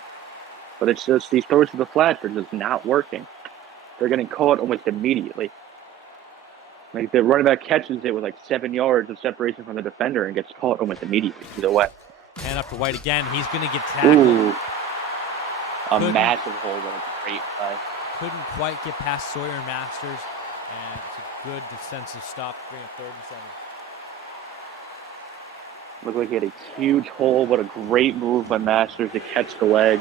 But it's just these throws to the flat are just not working. They're getting caught almost immediately. Like, the running back catches it with, like, 7 yards of separation from the defender and gets caught almost immediately. Either way. Hand up to White again. He's going to get tackled. Ooh. A massive hold on a great play. Couldn't quite get past Sawyer and Masters, and it's a good defensive stop, bring up 3rd and 7. Looked like he had a huge hole. What a great move by Masters to catch the leg.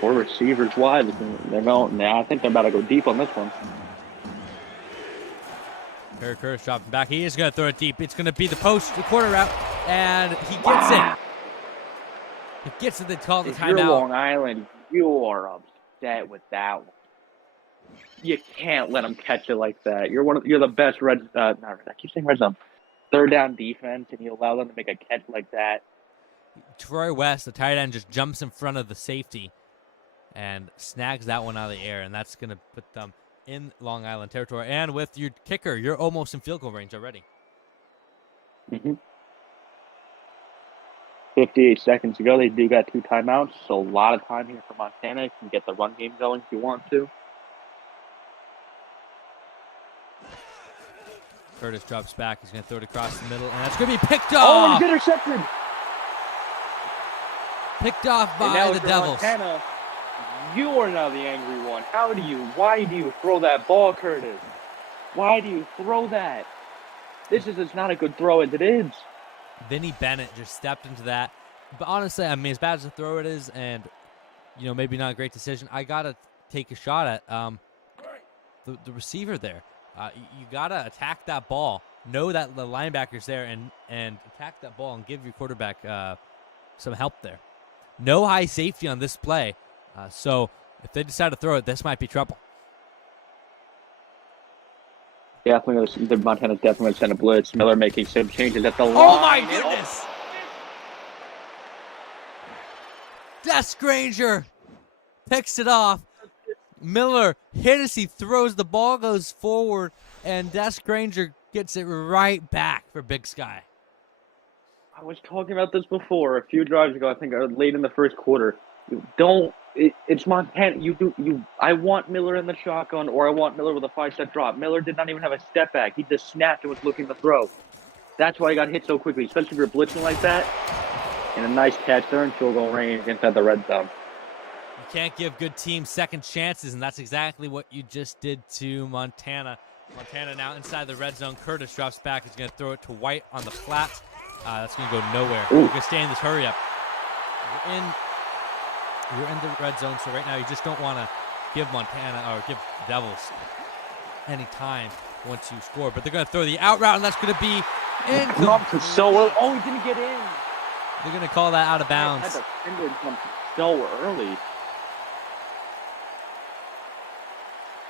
Four receivers wide. They're going. I think they're about to go deep on this one. Perry Curtis dropping back. He is going to throw it deep. It's going to be the corner route, and he gets it. He gets it. They call the if timeout. You're Long Island. You are upset with that one. You can't let them catch it like that. You're the best I keep saying red zone. 3rd down defense, and you allow them to make a catch like that. Troy West, the tight end, just jumps in front of the safety and snags that one out of the air, and that's going to put them in Long Island territory. And with your kicker, you're almost in field goal range already. 58 seconds to go. They do got 2 timeouts, so a lot of time here for Montana. You can get the run game going if you want to. Curtis drops back. He's going to throw it across the middle, and that's going to be picked Oh, off. he's intercepted. Picked off by the Devils. Montana, you are now the angry one. Why do you throw that ball, Curtis? Why do you throw that? This is not a good throw as it is. Vinny Bennett just stepped into that. But honestly, I mean, as bad as the throw it is, and, you know, maybe not a great decision, I got to take a shot at the receiver there. You got to attack that ball. Know that the linebacker's there and attack that ball and give your quarterback some help there. No high safety on this play. So if they decide to throw it, this might be trouble. Yeah, I think the Montana's definitely going to send a blitz. Miller making some changes at the line. Oh, my goodness! Des Granger picks it off. Miller hit as he throws. The ball goes forward, and Des Granger gets it right back for Big Sky. I was talking about this before a few drives ago. I think late in the first quarter. It's Montana. I want Miller in the shotgun, or I want Miller with a 5-step drop. Miller did not even have a step back. He just snapped and was looking to throw. That's why he got hit so quickly, especially if you're blitzing like that. And a nice catch there in field goal range inside the red zone. You can't give good teams second chances, and that's exactly what you just did to Montana. Montana now inside the red zone. Curtis drops back. He's going to throw it to White on the flat. That's going to go nowhere. You're going to stay in this hurry up. You're in the red zone, so right now you just don't want to give Montana or give the Devils any time once you score. But they're going to throw the out route, and that's going to be Jumped so early. Oh, he didn't get in. They're going to call that out of bounds. Had the defender jump so early.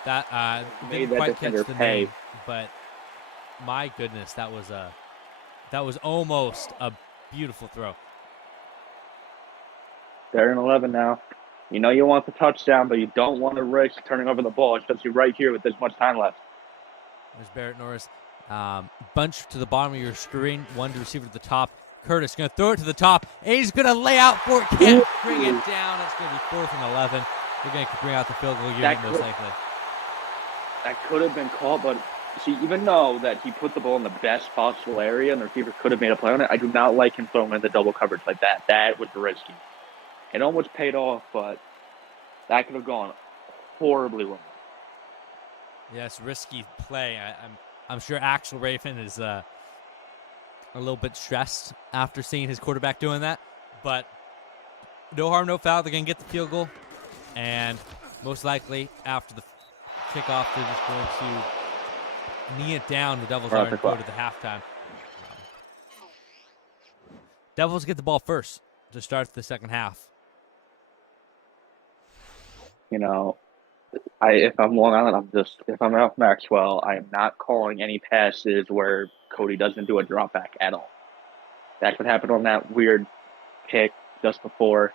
That Made didn't that quite catch defender the pay. name, but my goodness, that was almost a beautiful throw. They're in 11 now. You know you want the touchdown, but you don't want to risk turning over the ball, especially right here with this much time left. There's Barrett Norris. Bunch to the bottom of your screen. One to receiver to the top. Curtis going to throw it to the top, and he's going to lay out for it. Can't bring it down. It's going to be 4th and 11. They're going to bring out the field goal unit most likely. That could have been called, but see, even though that he put the ball in the best possible area and the receiver could have made a play on it, I do not like him throwing in the double coverage like that. That was risky. It almost paid off, but that could have gone horribly wrong. Yes, risky play. I'm sure Axel Raven is a little bit stressed after seeing his quarterback doing that, but no harm, no foul. They're going to get the field goal, and most likely after the kickoff, they're just going to knee it down. The Devils are and go to the halftime. Devils get the ball first to start the second half. You know, if I'm Long Island, if I'm Ralph Maxwell, I am not calling any passes where Cody doesn't do a drop back at all. That's what happened on that weird pick just before.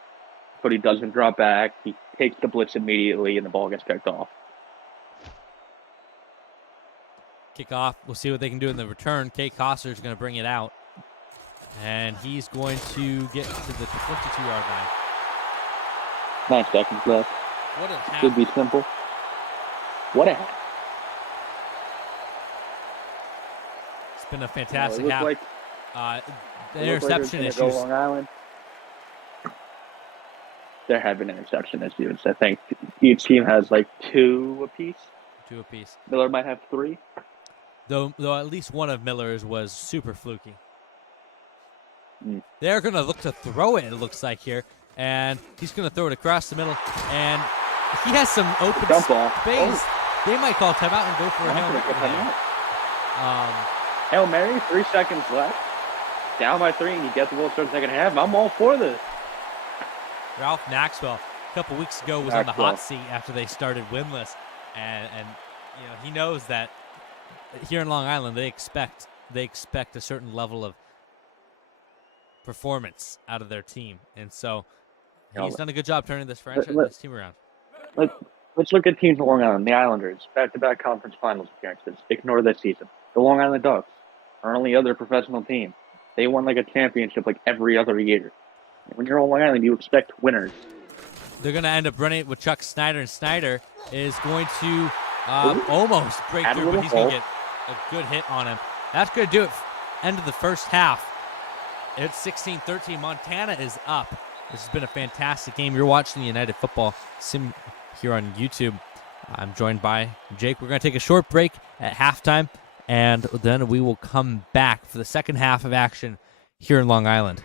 Cody doesn't drop back. He takes the blitz immediately, and the ball gets picked off. Kickoff. We'll see what they can do in the return. Kay Koster is going to bring it out, and he's going to get to the 22-yard line. 9 seconds left. What a half. Should be simple. What a half. It's been a fantastic half. Like, the interception issues. Go Long Island. There have been interception issues. I think each team has like 2 apiece. 2 apiece. Miller might have 3. Though at least one of Miller's was super fluky. They're going to look to throw it looks like here. And he's going to throw it across the middle. And he has some open space. Oh. They might call timeout and go for a Hail Mary. Hail Mary, 3 seconds left. Down by 3, and you get the ball start the second half. I'm all for this. Ralph Maxwell, a couple weeks ago, was on the hot seat after they started winless. And you know, he knows that here in Long Island, they expect a certain level of performance out of their team. And so he's done a good job turning this franchise, this team around. Let's look at teams in Long Island. The Islanders, back-to-back conference finals appearances. Ignore this season. The Long Island Ducks, our only other professional team. They won like a championship like every other year. When you're on Long Island, you expect winners. They're going to end up running it with Chuck Snyder, and Snyder is going to almost break through, but he's going to get a good hit on him. That's going to do it. End of the first half. It's 16-13. Montana is up. This has been a fantastic game. You're watching the United Football Sim here on YouTube. I'm joined by Jake. We're going to take a short break at halftime, and then we will come back for the second half of action here in Long Island.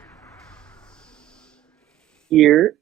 Here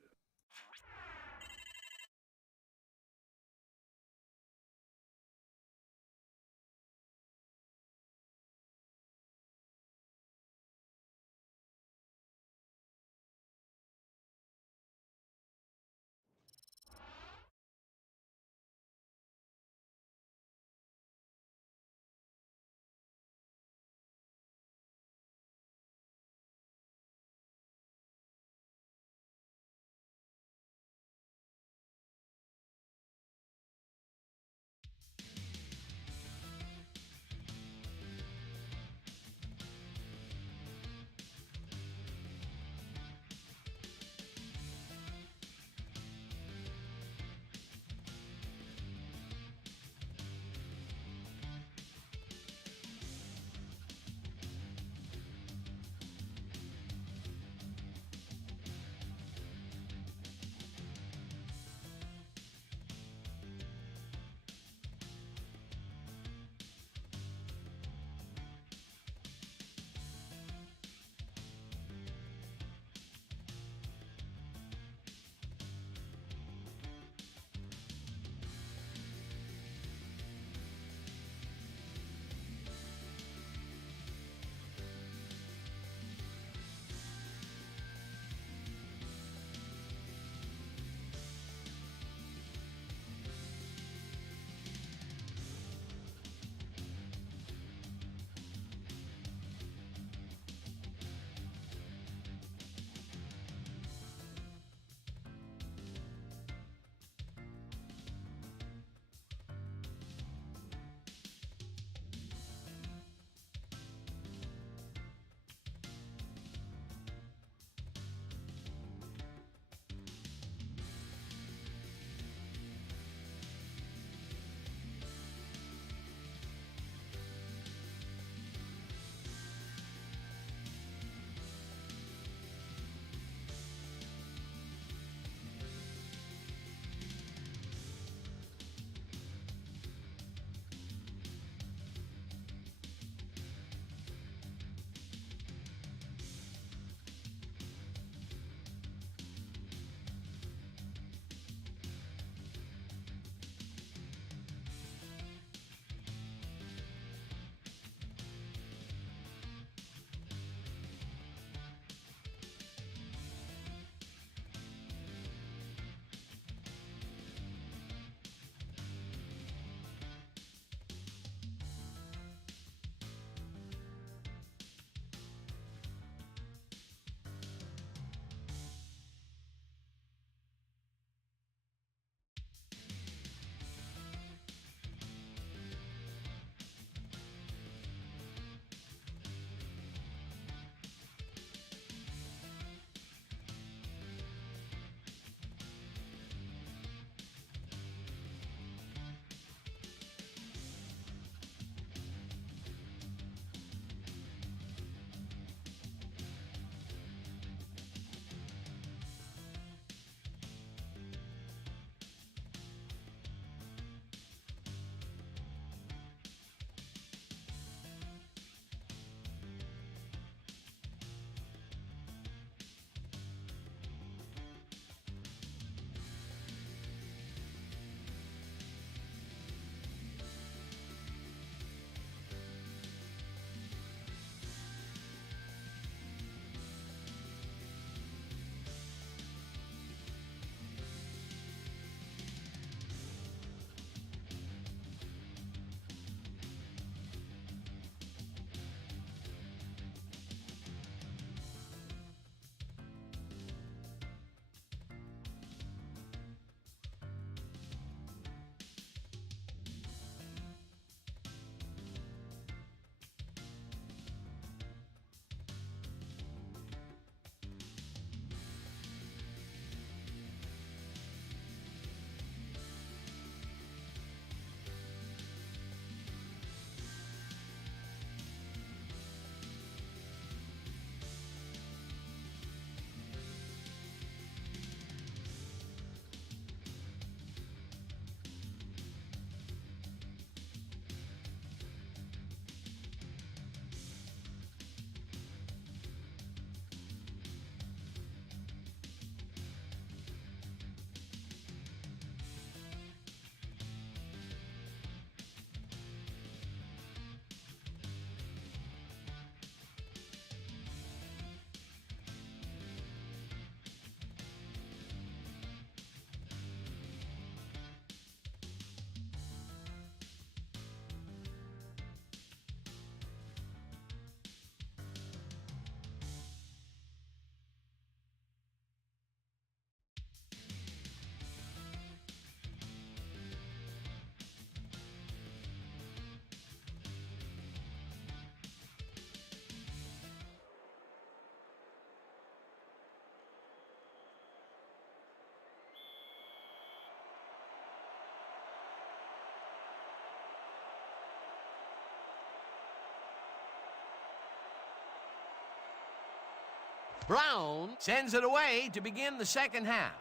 Brown sends it away to begin the second half.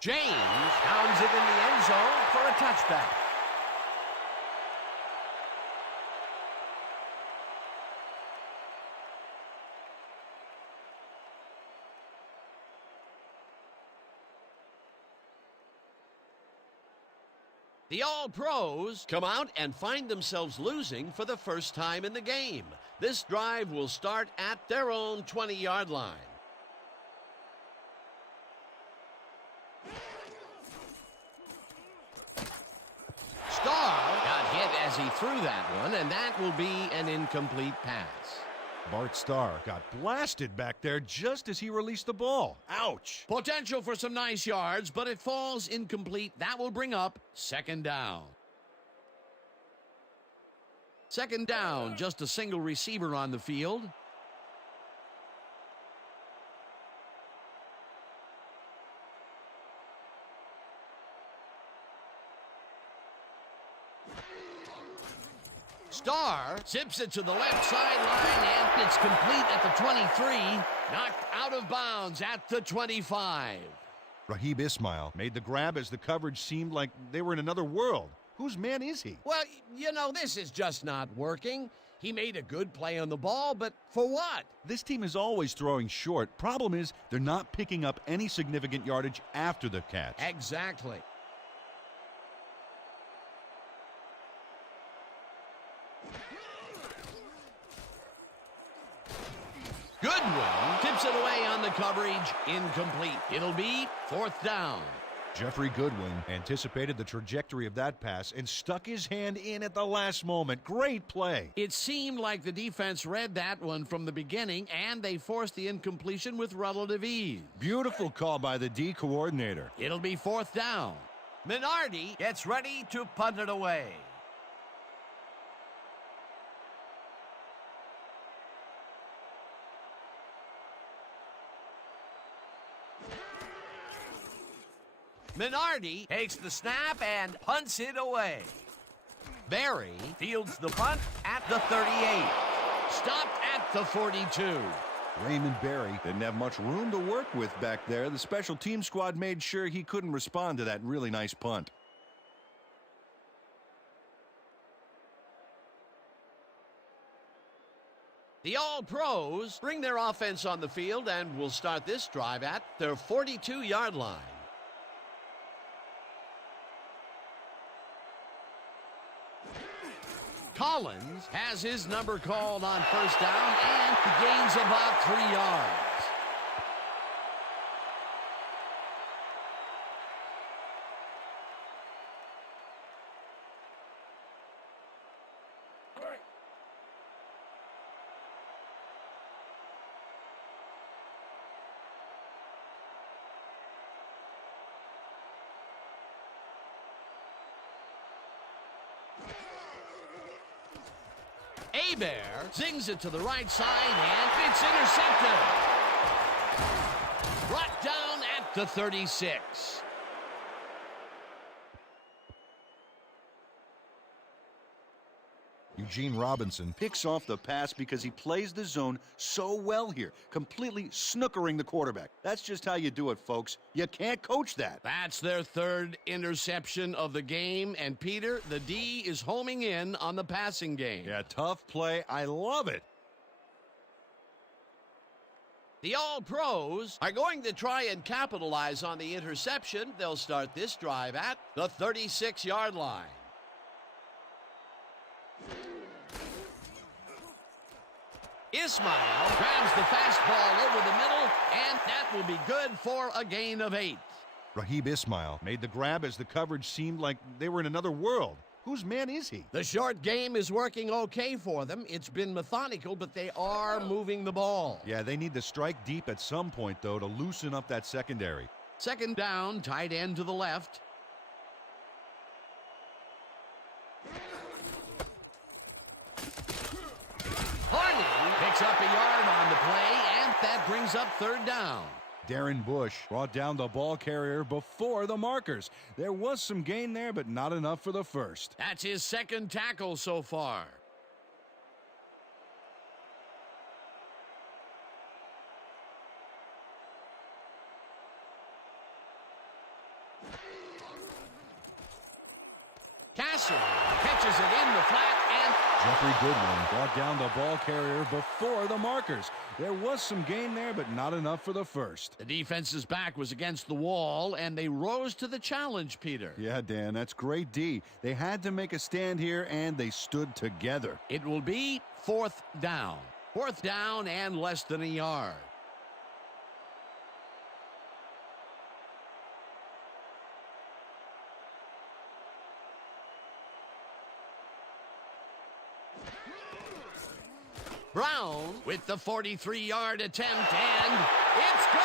James pounds it in the end zone for a touchback. The All-Pros come out and find themselves losing for the first time in the game. This drive will start at their own 20-yard line. Starr got hit as he threw that one, and that will be an incomplete pass. Bart Starr got blasted back there just as he released the ball. Ouch. Potential for some nice yards, but it falls incomplete. That will bring up second down. Second down, just a single receiver on the field. Starr zips it to the left sideline, and it's complete at the 23. Knocked out of bounds at the 25. Raheem Ismail made the grab as the coverage seemed like they were in another world. Whose man is he? Well, you know, this is just not working. He made a good play on the ball, but for what? This team is always throwing short. Problem is, they're not picking up any significant yardage after the catch. Exactly. Goodwin tips it away on the coverage. Incomplete. It'll be fourth down. Jeffrey Goodwin anticipated the trajectory of that pass and stuck his hand in at the last moment. Great play. It seemed like the defense read that one from the beginning, and they forced the incompletion with relative ease. Beautiful call by the D coordinator. It'll be fourth down. Minardi gets ready to punt it away. Minardi takes the snap and punts it away. Berry fields the punt at the 38. Stopped at the 42. Raymond Berry didn't have much room to work with back there. The special team squad made sure he couldn't respond to that really nice punt. The All-Pros bring their offense on the field and will start this drive at their 42-yard line. Collins has his number called on first down and gains about 3 yards. Hebert sings it to the right side, and it's intercepted. Brought down at the 36. Eugene Robinson picks off the pass because he plays the zone so well here, completely snookering the quarterback. That's just how you do it, folks. You can't coach that. That's their third interception of the game, and Peter, the D is homing in on the passing game. Yeah, tough play. I love it. The All-Pros are going to try and capitalize on the interception. They'll start this drive at the 36-yard line. Ismail grabs the fastball over the middle, and that will be good for a gain of 8. Raheem Ismail made the grab as the coverage seemed like they were in another world. Whose man is he? The short game is working okay for them. It's been methodical, but they are moving the ball. Yeah, they need to strike deep at some point, though, to loosen up that secondary. Second down, tight end to the left. Harney picks up a yard on the play, and that brings up third down. Darren Bush brought down the ball carrier before the markers. There was some gain there, but not enough for the first. That's his second tackle so far. Castle catches it in the flat, and Jeffrey Goodwin brought down the ball carrier before the markers. There was some gain there, but not enough for the first. the defense's back was against the wall, and they rose to the challenge, Peter. Yeah, Dan, that's great D. They had to make a stand here, and they stood together. It will be 4th down. 4th down and less than a yard. Brown with the 43-yard attempt, and it's good!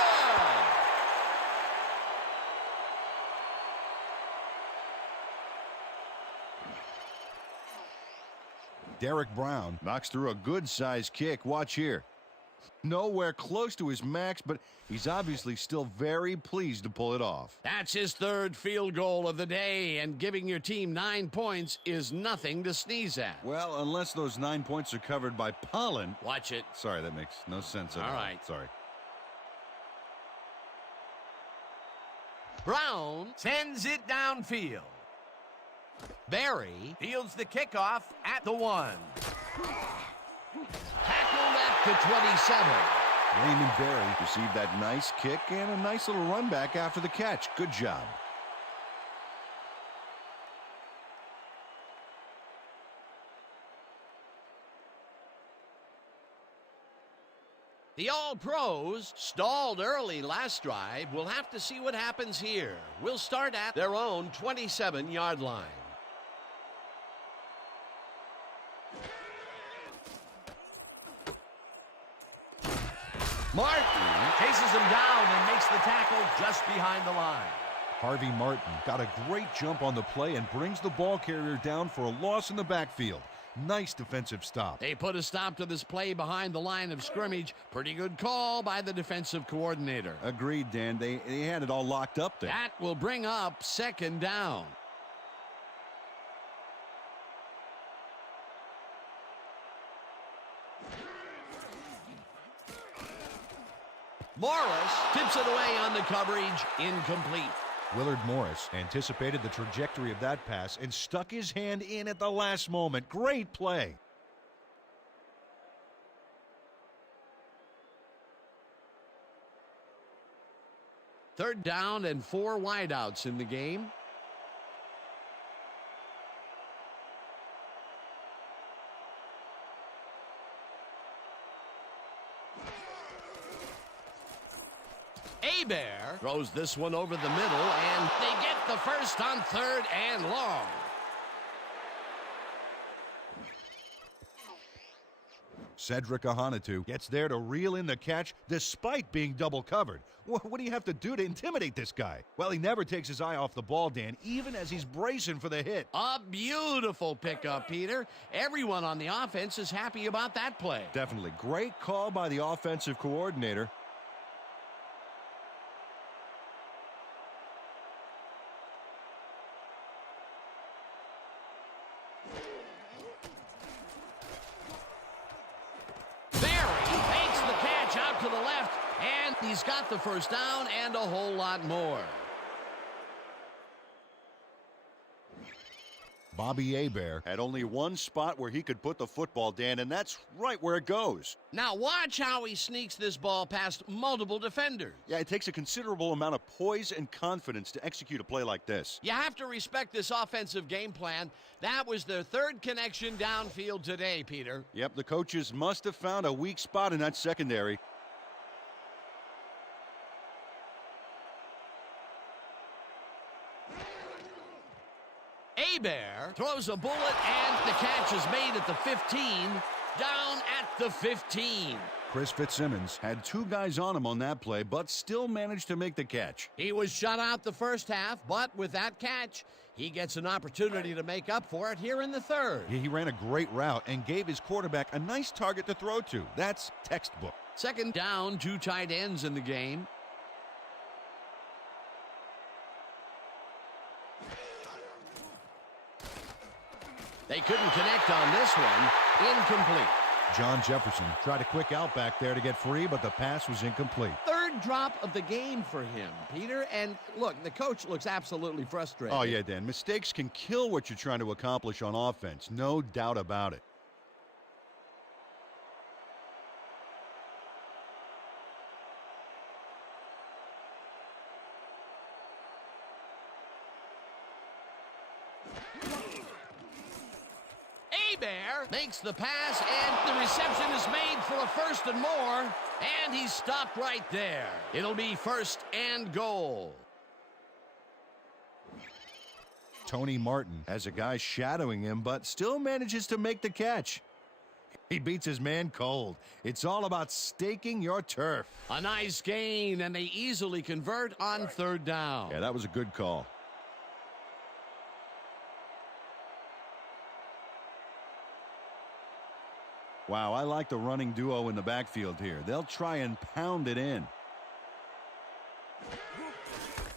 Derek Brown knocks through a good-sized kick. Watch here. Nowhere close to his max, but he's obviously still very pleased to pull it off. That's his 3rd field goal of the day, and giving your team 9 points is nothing to sneeze at. Well, unless those 9 points are covered by pollen. Watch it. Sorry, that makes no sense at all. All right. Sorry. Brown Sends it downfield. Barry Fields the kickoff at the 1. tackled at the 27. Raymond Berry received that nice kick and a nice little run back after the catch. Good job. The All-Pros stalled early last drive. We'll have to see what happens here. We'll start at their own 27-yard line. Martin Chases him down and makes the tackle just behind the line. Harvey Martin got a great jump on the play and brings the ball carrier down for a loss in the backfield. Nice defensive stop. They put a stop to this play behind the line of scrimmage. Pretty good call by the defensive coordinator. Agreed, Dan. They had it all locked up there. That will bring up 2nd down. Morris tips it away on the coverage. Incomplete. Willard Morris anticipated the trajectory of that pass and stuck his hand in at the last moment. Great play. Third down and 4 wideouts in the game. Hebert throws this one over the middle, and they get the first on 3rd and long. Cedric Ahanitu gets there to reel in the catch despite being double covered. What do you have to do to intimidate this guy? Well, he never takes his eye off the ball, Dan, even as he's bracing for the hit. A beautiful pickup, Peter. Everyone on the offense is happy about that play. Definitely. Great call by the offensive coordinator. To the left, and he's got the first down and a whole lot more. Bobby Hebert had only one spot where he could put the football, Dan, and that's right where it goes. Now watch how he sneaks this ball past multiple defenders. Yeah, it takes a considerable amount of poise and confidence to execute a play like this. You have to respect this offensive game plan. That was their 3rd connection downfield today, Peter. Yep, the coaches must have found a weak spot in that secondary. Hebert throws a bullet, and the catch is made at the 15, down at the 15. Chris Fitzsimmons had 2 guys on him on that play, but still managed to make the catch. He was shut out the first half, but with that catch, he gets an opportunity to make up for it here in the 3rd. He ran a great route and gave his quarterback a nice target to throw to. That's textbook. 2nd down, 2 tight ends in the game. They couldn't connect on this one. Incomplete. John Jefferson tried a quick out back there to get free, but the pass was incomplete. Third drop of the game for him, Peter. And look, the coach looks absolutely frustrated. Oh, yeah, Dan. Mistakes can kill what you're trying to accomplish on offense. No doubt about it. Bear makes the pass, and the reception is made for a first and more, and he's stopped right there. It'll be first and goal. Tony Martin has a guy shadowing him, but still manages to make the catch. He beats his man cold. It's all about staking your turf. A nice gain, and they easily convert on third down. Yeah, that was a good call. Wow, I like the running duo in the backfield here. They'll try and pound it in.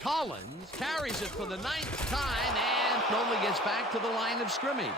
Collins carries it for the 9th time and only gets back to the line of scrimmage.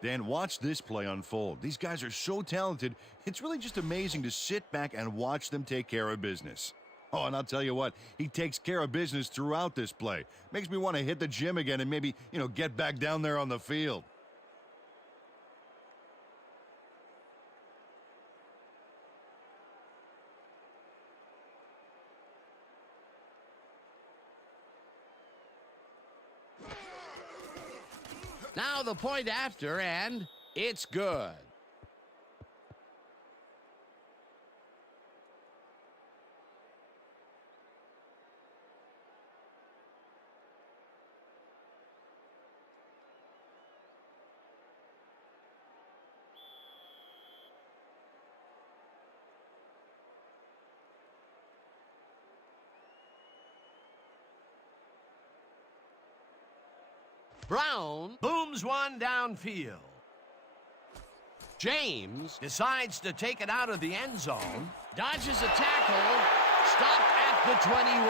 Dan, watch this play unfold. These guys are so talented, it's really just amazing to sit back and watch them take care of business. Oh, and I'll tell you what, he takes care of business throughout this play. Makes me want to hit the gym again and maybe, get back down there on the field. Now the point after, and it's good. Brown booms one downfield. James decides to take it out of the end zone, dodges a tackle, stopped at the 21.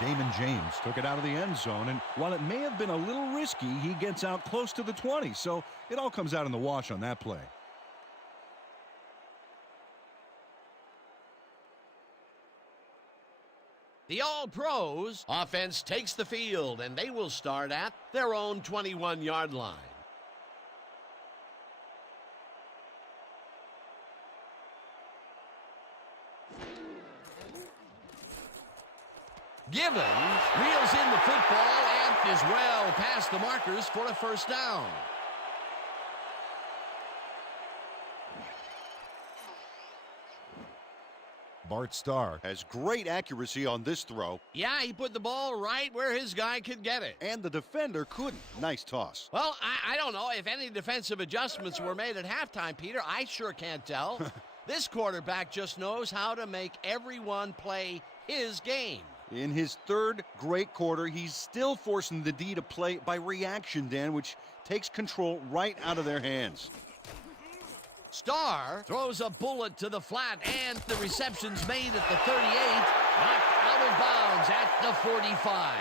Damon James took it out of the end zone, and while it may have been a little risky, he gets out close to the 20, so it all comes out in the wash on that play. The All-Pros offense takes the field, and they will start at their own 21-yard line. Givens reels in the football and is well past the markers for a first down. Bart Starr has great accuracy on this throw. Yeah, he put the ball right where his guy could get it. And the defender couldn't. Nice toss. Well, I don't know if any defensive adjustments were made at halftime, Peter. I sure can't tell. This quarterback just knows how to make everyone play his game. In his third great quarter, he's still forcing the D to play by reaction, Dan, which takes control right out of their hands. Starr throws a bullet to the flat, and the reception's made at the 38, knocked out of bounds at the 45.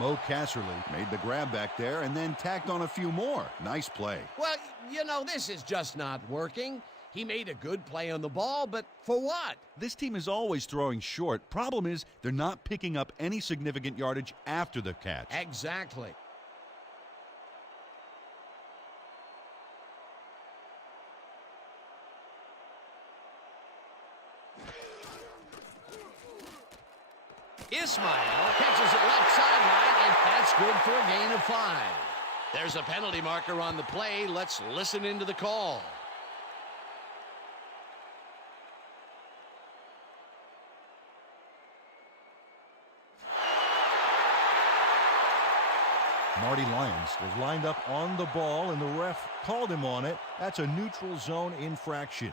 Mo Casserly made the grab back there and then tacked on a few more. Nice play. Well, this is just not working. He made a good play on the ball, but for what? This team is always throwing short. Problem is, they're not picking up any significant yardage after the catch. Exactly. Ismail catches it left sideline, and that's good for a gain of 5. There's a penalty marker on the play. Let's listen into the call. Marty Lyons was lined up on the ball, and the ref called him on it. That's a neutral zone infraction.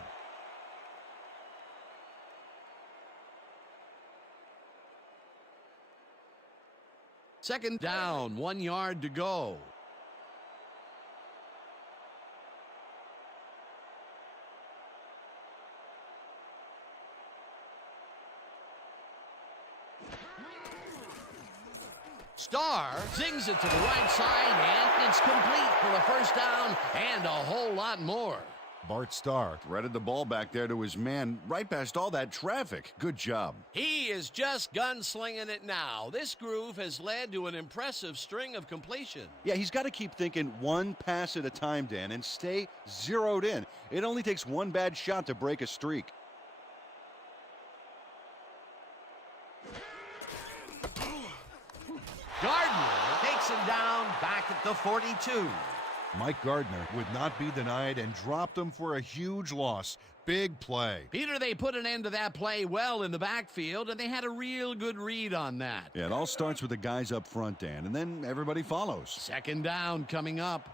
Second down, 1 yard to go. Starr zings it to the right side, and it's complete for a first down and a whole lot more. Bart Starr threaded the ball back there to his man right past all that traffic. Good job. He is just gunslinging it now. This groove has led to an impressive string of completion. Yeah, he's got to keep thinking one pass at a time, Dan, and stay zeroed in. It only takes one bad shot to break a streak. Gardner takes him down back at the 42. Mike Gardner would not be denied and dropped him for a huge loss. Big play. Peter, they put an end to that play well in the backfield, and they had a real good read on that. Yeah, it all starts with the guys up front, Dan, and then everybody follows. Second down coming up.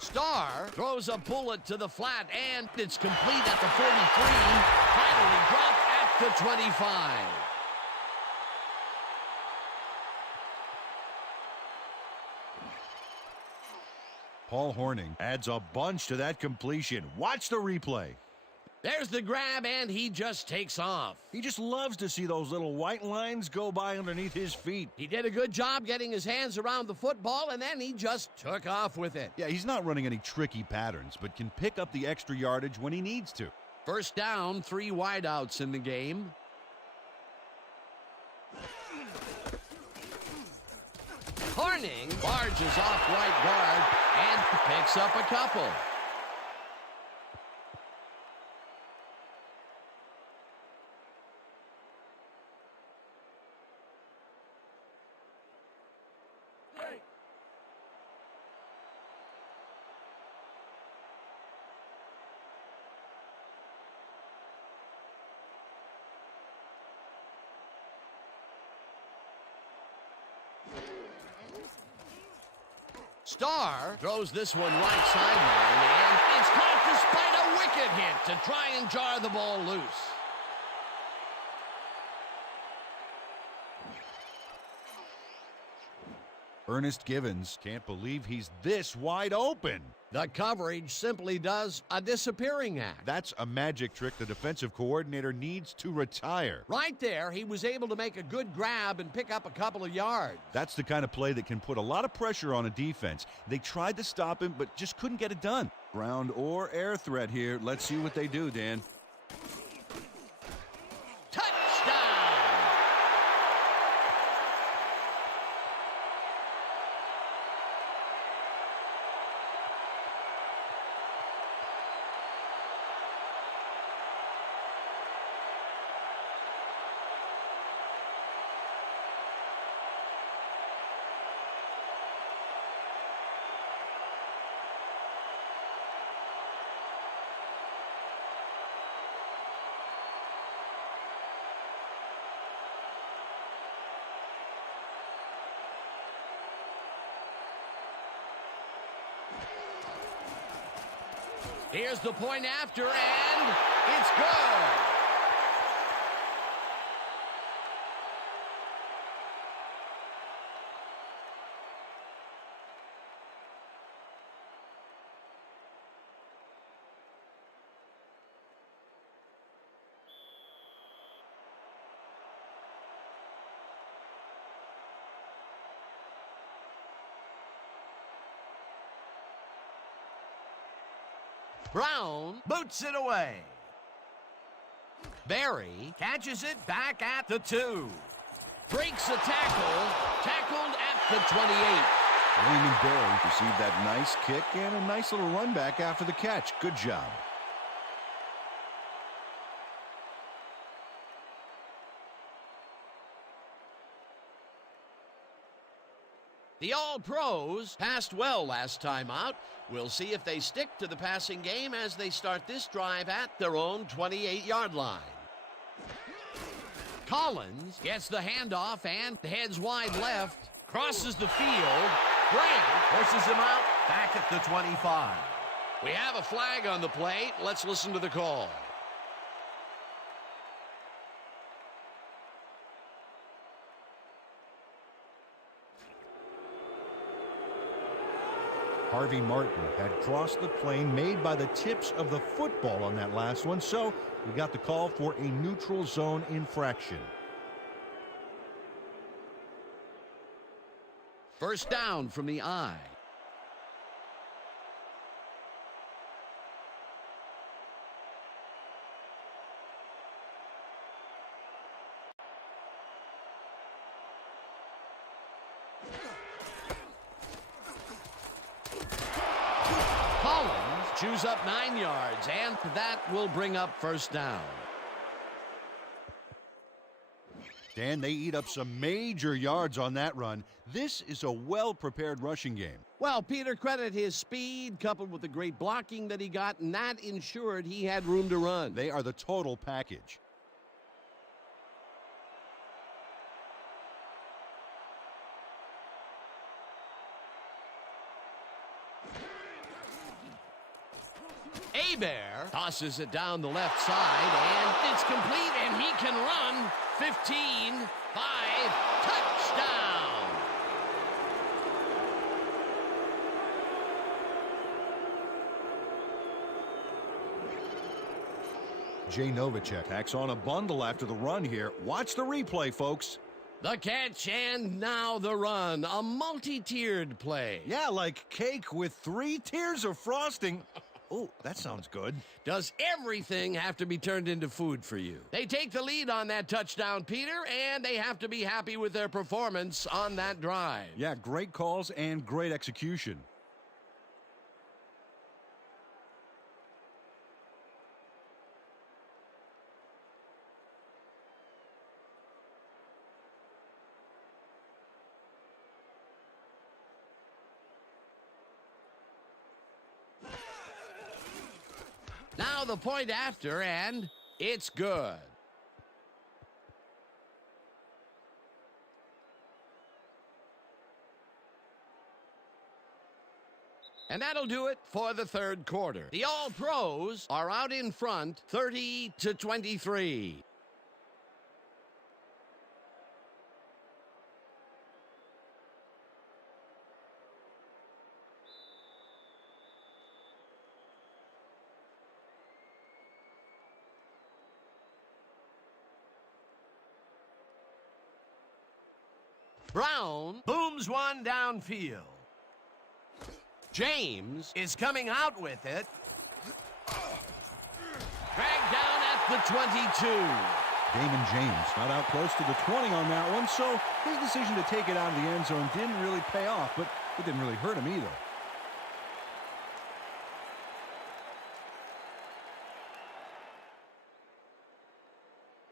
Starr throws a bullet to the flat, and it's complete at the 43. Finally dropped at the 25. Paul Hornung adds a bunch to that completion. Watch the replay. There's the grab, and he just takes off. He just loves to see those little white lines go by underneath his feet. He did a good job getting his hands around the football, and then he just took off with it. Yeah, he's not running any tricky patterns, but can pick up the extra yardage when he needs to. First down, 3 wideouts in the game. Hornung barges off right guard and picks up a couple. Starr throws this one right sideline, and it's caught despite a wicked hit to try and jar the ball loose. Ernest Givens can't believe he's this wide open. The coverage simply does a disappearing act. That's a magic trick the defensive coordinator needs to retire. Right there, he was able to make a good grab and pick up a couple of yards. That's the kind of play that can put a lot of pressure on a defense. They tried to stop him, but just couldn't get it done. Ground or air threat here. Let's see what they do, Dan. Touchdown! Here's the point after, and it's good. Brown Boots it away. Barry Catches it back at the 2. breaks a tackle, tackled at the 28. Raymond Barry received that nice kick and a nice little run back after the catch. Good job. The All-Pros passed well last time out. We'll see if they stick to the passing game as they start this drive at their own 28-yard line. Collins gets the handoff and heads wide left, crosses the field. Grant Forces him out, back at the 25. We have a flag on the plate. Let's listen to the call. Harvey Martin had crossed the plane made by the tips of the football on that last one, so we got the call for a neutral zone infraction. First down from the I. Collins chews up 9 yards, and that will bring up first down. Dan, they eat up some major yards on that run. This is a well-prepared rushing game. Well, Peter, credit his speed coupled with the great blocking that he got, and that ensured he had room to run. They are the total package. Hebert tosses it down the left side, and it's complete, and he can run. 15, 5, touchdown! Jay Novacek tacks on a bundle after the run here. Watch the replay, folks. The catch, and now the run. A multi-tiered play. Yeah, like cake with 3 tiers of frosting. Oh, that sounds good. Does everything have to be turned into food for you? They take the lead on that touchdown, Peter, and they have to be happy with their performance on that drive. Yeah, great calls and great execution. Now the point after, and it's good. And that'll do it for the third quarter. The All-Pros are out in front, 30-23. Brown Booms one downfield. James Is coming out with it. dragged down at the 22. Damon James not out close to the 20 on that one, so his decision to take it out of the end zone didn't really pay off, but it didn't really hurt him either.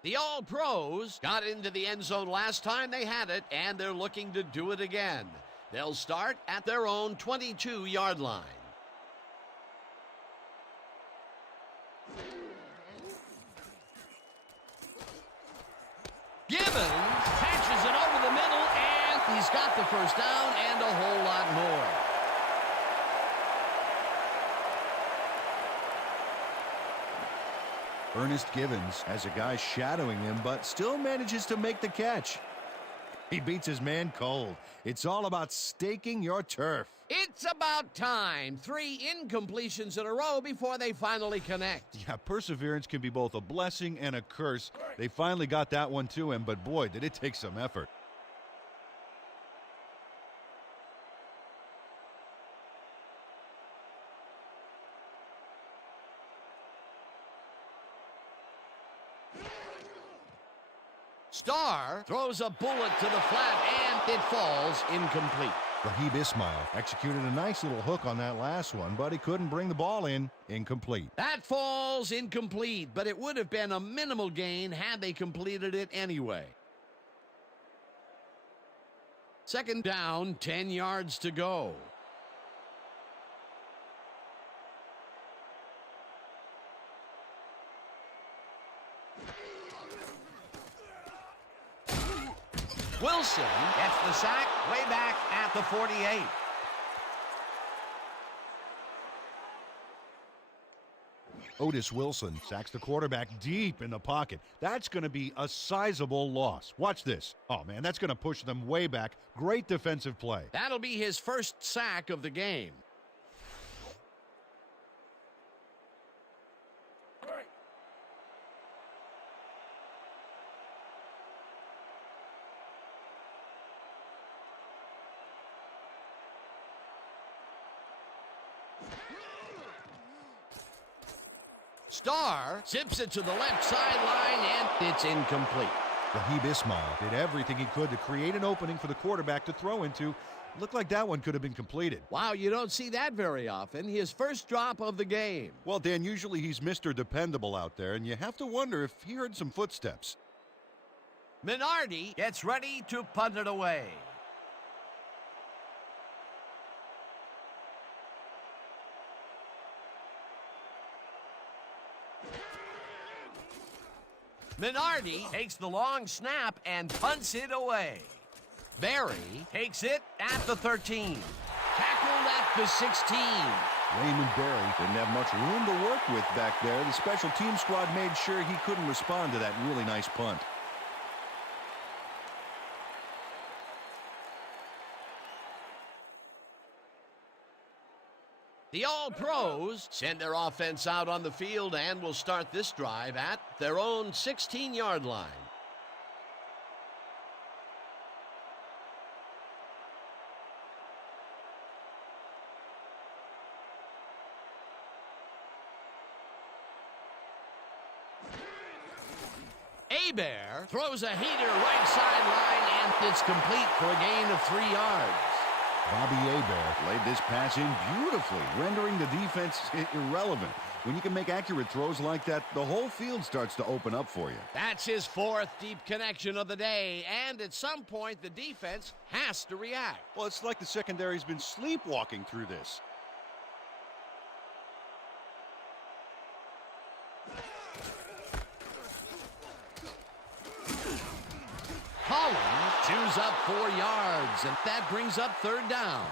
The All-Pros got into the end zone last time they had it, and they're looking to do it again. They'll start at their own 22-yard line. Gibbons patches it over the middle, and he's got the first down and a whole lot more. Ernest Gibbons has a guy shadowing him, but still manages to make the catch. He beats his man cold. It's all about staking your turf. It's about time. 3 incompletions in a row before they finally connect. Yeah, perseverance can be both a blessing and a curse. They finally got that one to him, but boy, did it take some effort. Starr throws a bullet to the flat, and it falls incomplete. Raheem Ismail executed a nice little hook on that last one, but he couldn't bring the ball in. Incomplete. That falls incomplete, but it would have been a minimal gain had they completed it anyway. Second down, 10 yards to go. Wilson gets the sack way back at the 48. Otis Wilson sacks the quarterback deep in the pocket. That's going to be a sizable loss. Watch this. Oh, man, that's going to push them way back. Great defensive play. That'll be his first sack of the game. Starr zips it to the left sideline, and it's incomplete. Raheem Ismail did everything he could to create an opening for the quarterback to throw into. Looked like that one could have been completed. Wow, you don't see that very often. His first drop of the game. Well, Dan, usually he's Mr. Dependable out there, and you have to wonder if he heard some footsteps. Minardi gets ready to punt it away. Minardi takes the long snap and punts it away. Barry takes it at the 13. Tackled at the 16. Raymond Barry didn't have much room to work with back there. The special team squad made sure he couldn't respond to that really nice punt. The All-Pros send their offense out on the field and will start this drive at their own 16-yard line. Hebert throws a heater right sideline, and it's complete for a gain of 3 yards. Bobby Hebert laid this pass in beautifully, rendering the defense irrelevant. When you can make accurate throws like that, the whole field starts to open up for you. That's his fourth deep connection of the day, and at some point the defense has to react. Well, it's like the secondary's been sleepwalking through this. Collins chews up 4 yards, and that brings up third down.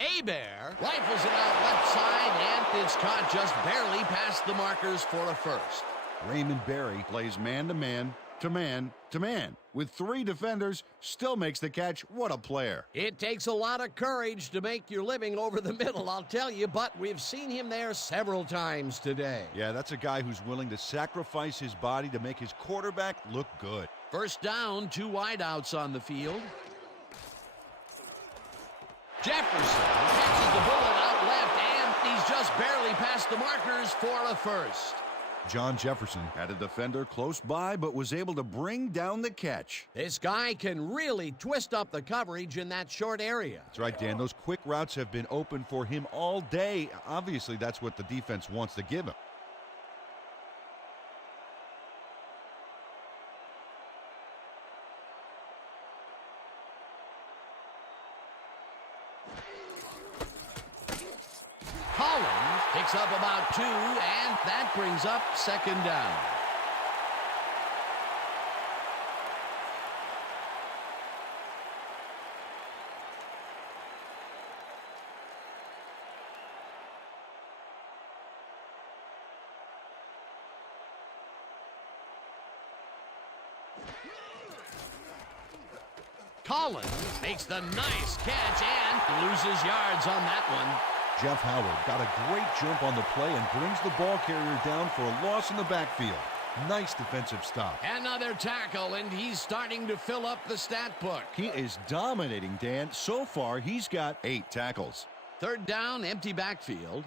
Hebert rifles it out left side, and it's caught just barely past the markers for a first. Raymond Barry plays man-to-man, to man, to man. With 3 defenders, still makes the catch. What a player. It takes a lot of courage to make your living over the middle, I'll tell you, but we've seen him there several times today. Yeah, that's a guy who's willing to sacrifice his body to make his quarterback look good. First down, 2 wideouts on the field. Jefferson catches the bullet out left, and he's just barely past the markers for a first. John Jefferson had a defender close by, but was able to bring down the catch. This guy can really twist up the coverage in that short area. That's right, Dan. Those quick routes have been open for him all day. Obviously, that's what the defense wants to give him. Collins picks up about 2, and that brings up second down. Collins makes the nice catch and loses yards on that one. Jeff Howard got a great jump on the play and brings the ball carrier down for a loss in the backfield. Nice defensive stop. Another tackle, and he's starting to fill up the stat book. He is dominating, Dan. So far, he's got 8 tackles. Third down, empty backfield.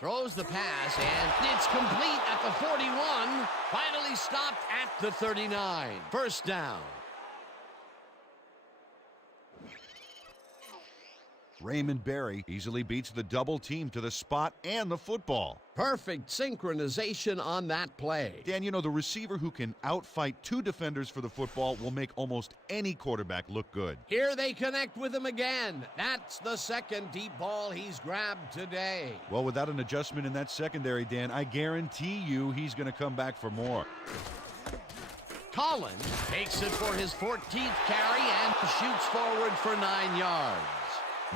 throws the pass, and it's complete at the 41. Finally stopped at the 39. First down. Raymond Berry easily beats the double team to the spot and the football. Perfect synchronization on that play. Dan, you know, the receiver who can outfight two defenders for the football will make almost any quarterback look good. Here they connect with him again. That's the second deep ball he's grabbed today. Well, without an adjustment in that secondary, Dan, I guarantee you he's going to come back for more. Collins takes it for his 14th carry and shoots forward for 9 yards.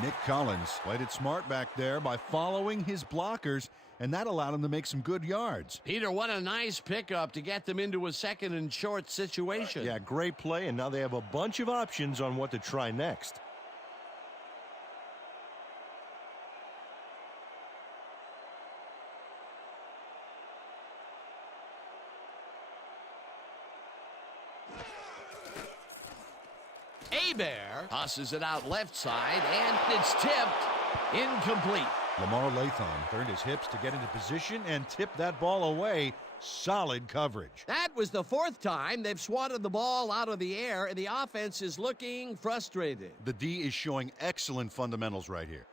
Nick Collins played it smart back there by following his blockers, and that allowed him to make some good yards. Peter, what a nice pickup to get them into a second and short situation. Yeah, great play, and now they have a bunch of options on what to try next. Hebert tosses it out left side, and it's tipped. Incomplete. Lamar Latham turned his hips to get into position and tipped that ball away. Solid coverage. That was the fourth time they've swatted the ball out of the air, and the offense is looking frustrated. The D is showing excellent fundamentals right here.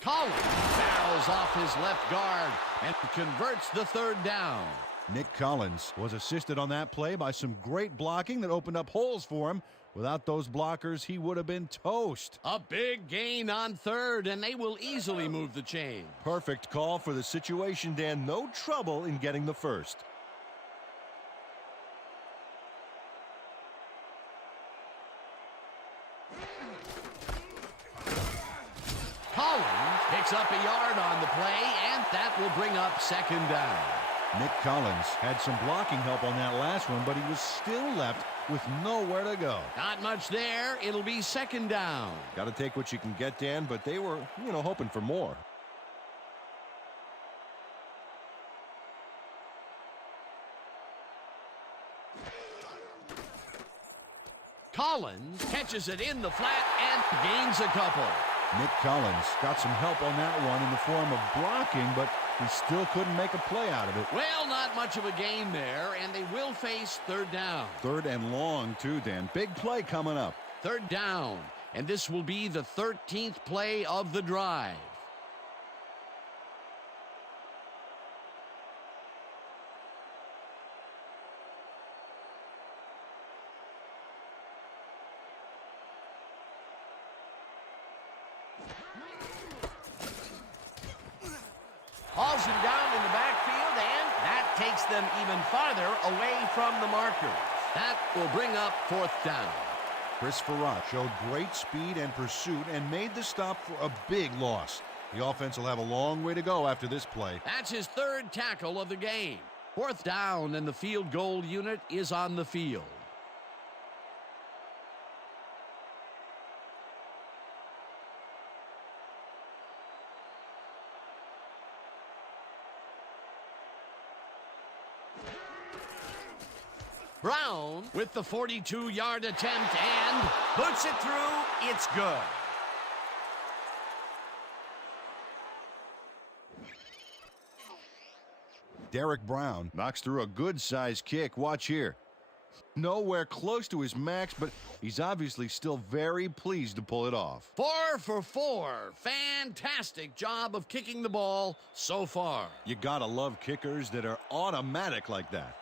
Collins barrels off his left guard and converts the third down. Nick Collins was assisted on that play by some great blocking that opened up holes for him. Without those blockers, he would have been toast. A big gain on third, and they will easily move the chain. Perfect call for the situation, Dan. No trouble in getting the first. Collins picks up a yard on the play, and that will bring up second down. Nick Collins had some blocking help on that last one, but he was still left with nowhere to go. Not much there. It'll be second down. Got to take what you can get, Dan, but they were, hoping for more. Collins catches it in the flat and gains a couple. Nick Collins got some help on that one in the form of blocking, but he still couldn't make a play out of it. Well, not much of a gain there, and they will face third down. Third and long, too, Dan. Big play coming up. Third down, and this will be the 13th play of the drive. Hauls him down in the backfield, and that takes them even farther away from the marker. That will bring up fourth down. Chris Farrat showed great speed and pursuit and made the stop for a big loss. The offense will have a long way to go after this play. That's his third tackle of the game. Fourth down, and the field goal unit is on the field. Brown with the 42-yard attempt and puts it through. It's good. Derek Brown knocks through a good-sized kick. Watch here. Nowhere close to his max, but he's obviously still very pleased to pull it off. 4 for 4. Fantastic job of kicking the ball so far. You gotta love kickers that are automatic like that.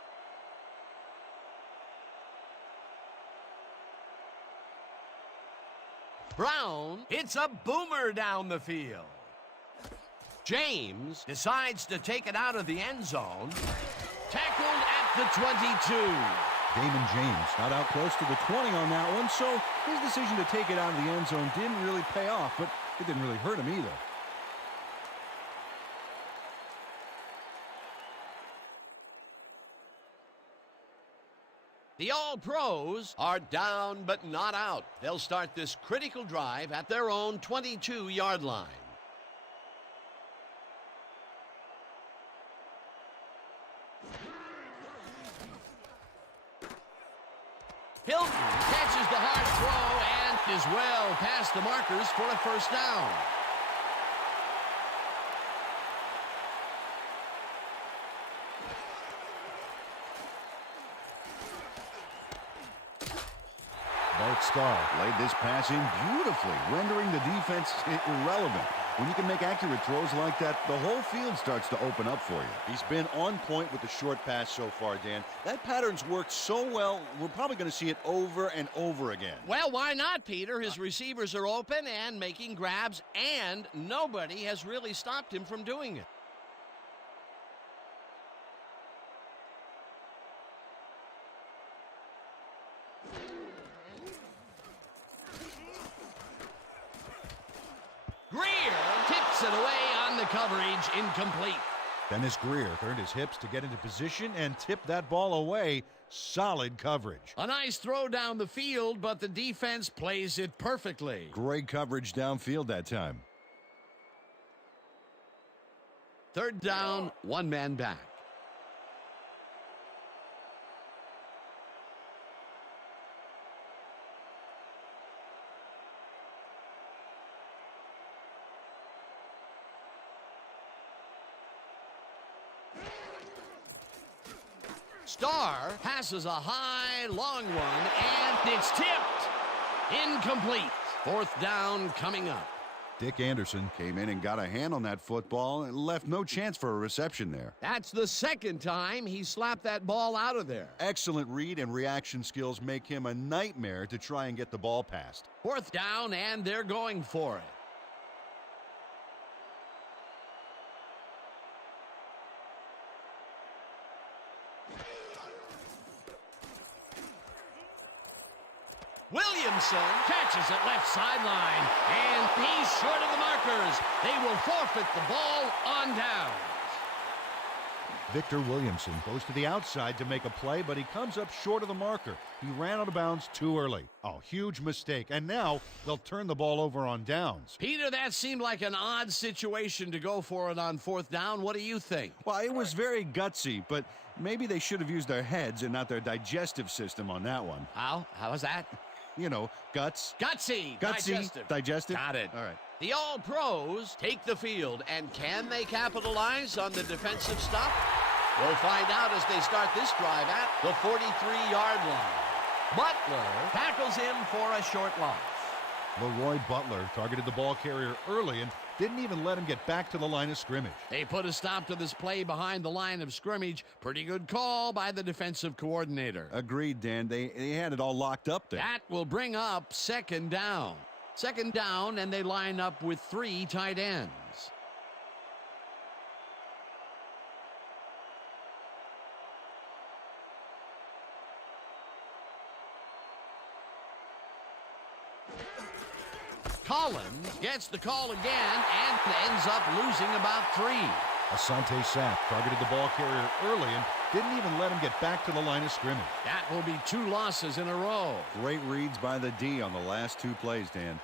Brown hits a boomer down the field. James decides to take it out of the end zone. Tackled at the 22. Damon James got out close to the 20 on that one, so his decision to take it out of the end zone didn't really pay off, but it didn't really hurt him either. The All-Pros are down but not out. They'll start this critical drive at their own 22-yard line. Hilton catches the hard throw and is well past the markers for a first down. Bart Starr laid this pass in beautifully, rendering the defense irrelevant. When you can make accurate throws like that, the whole field starts to open up for you. He's been on point with the short pass so far, Dan. That pattern's worked so well, we're probably going to see it over and over again. Well, why not, Peter? His receivers are open and making grabs, and nobody has really stopped him from doing it. Greer tips it away on the coverage, incomplete. Dennis Greer turned his hips to get into position and tipped that ball away. Solid coverage. A nice throw down the field, but the defense plays it perfectly. Great coverage downfield that time. Third down, one man back. Starr passes a high, long one, and it's tipped. Incomplete. Fourth down coming up. Dick Anderson came in and got a hand on that football and left no chance for a reception there. That's the second time he slapped that ball out of there. Excellent read and reaction skills make him a nightmare to try and get the ball past. Fourth down, and they're going for it. Williamson catches it left sideline, and he's short of the markers. They will forfeit the ball on downs. Victor Williamson goes to the outside to make a play, but he comes up short of the marker. He ran out of bounds too early. Oh, huge mistake. And now they'll turn the ball over on downs. Peter, that seemed like an odd situation to go for it on fourth down. What do you think? Well, it was very gutsy, but maybe they should have used their heads and not their digestive system on that one. How was that? You know, guts. Gutsy. Digestive. Got it. All right. The All-Pros take the field, and can they capitalize on the defensive stuff? We'll find out as they start this drive at the 43-yard line. Butler tackles him for a short loss. Leroy Butler targeted the ball carrier early and didn't even let him get back to the line of scrimmage. They put a stop to this play behind the line of scrimmage. Pretty good call by the defensive coordinator. Agreed, Dan. They had it all locked up there. That will bring up second down. Second down, and they line up with 3 tight ends. Collins gets the call again and ends up losing about 3. Asante Sapp targeted the ball carrier early and didn't even let him get back to the line of scrimmage. That will be 2 losses in a row. Great reads by the D on the last 2 plays, Dan.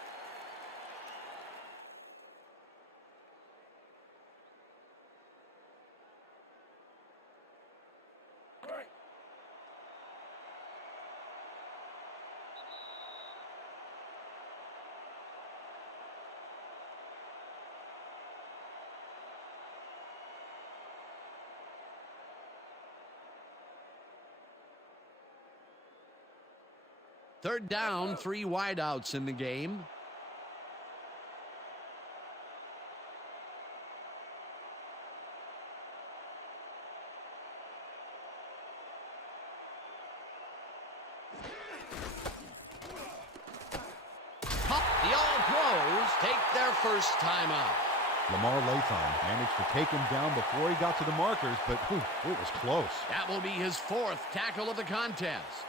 Third down, 3 wideouts in the game. The All-Pros take their first time out. Lamar Latham managed to take him down before he got to the markers, but it was close. That will be his 4th tackle of the contest.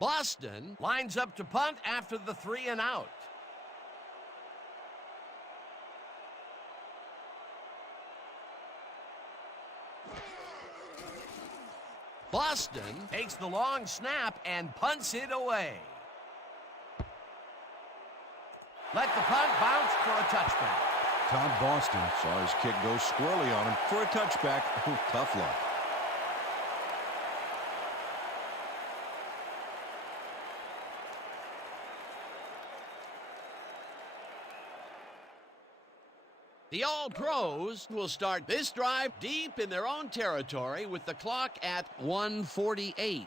Boston lines up to punt after the 3 and out. Boston takes the long snap and punts it away. Let the punt bounce for a touchback. Todd Boston saw his kick go squirrely on him for a touchback. Tough luck. The All-Pros will start this drive deep in their own territory with the clock at 1:48.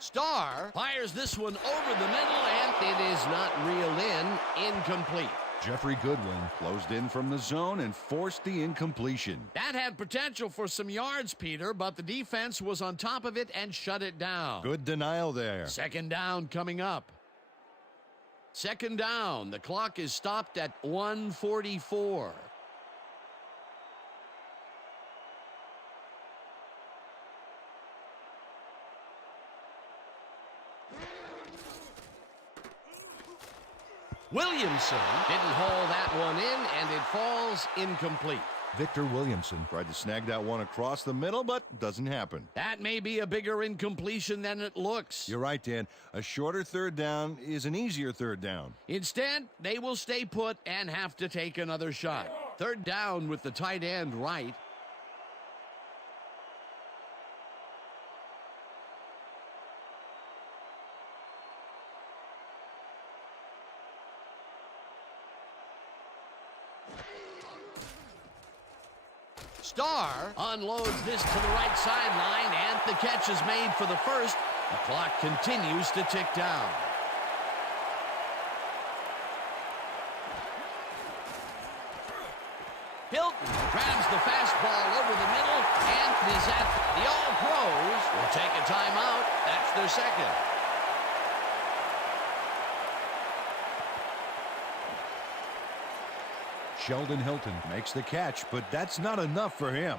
Starr fires this one over the middle, and it is not reeled in. Incomplete. Jeffrey Goodwin closed in from the zone and forced the incompletion. That had potential for some yards, Peter, but the defense was on top of it and shut it down. Good denial there. Second down coming up. Second down. The clock is stopped at 1:44. Williamson didn't haul that one in, and it falls incomplete. Victor Williamson tried to snag that one across the middle, but doesn't happen. That may be a bigger incompletion than it looks. You're right, Dan. A shorter third down is an easier third down. Instead, they will stay put and have to take another shot. Third down with the tight end right. Starr unloads this to the right sideline, and the catch is made for the first. The clock continues to tick down. Hilton grabs the fastball over the middle, and is at the All-Pros will take a timeout. That's their second. Sheldon Hilton makes the catch, but that's not enough for him.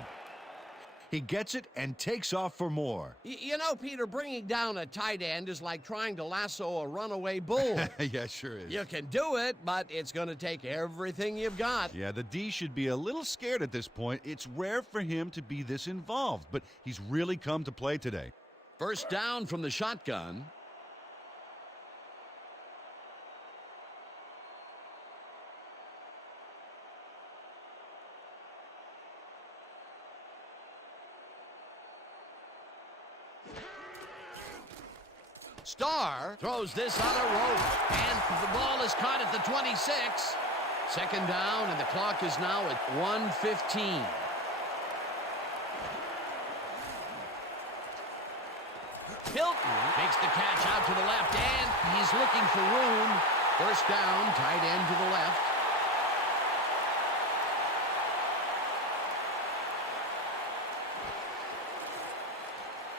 He gets it and takes off for more. You know, Peter, bringing down a tight end is like trying to lasso a runaway bull. Yeah, sure is. You can do it, but it's going to take everything you've got. Yeah, the D should be a little scared at this point. It's rare for him to be this involved, but he's really come to play today. First down from the shotgun. Starr throws this on a rope, and the ball is caught at the 26. Second down, and the clock is now at 1:15. Hilton makes the catch out to the left, and he's looking for room. First down, tight end to the left.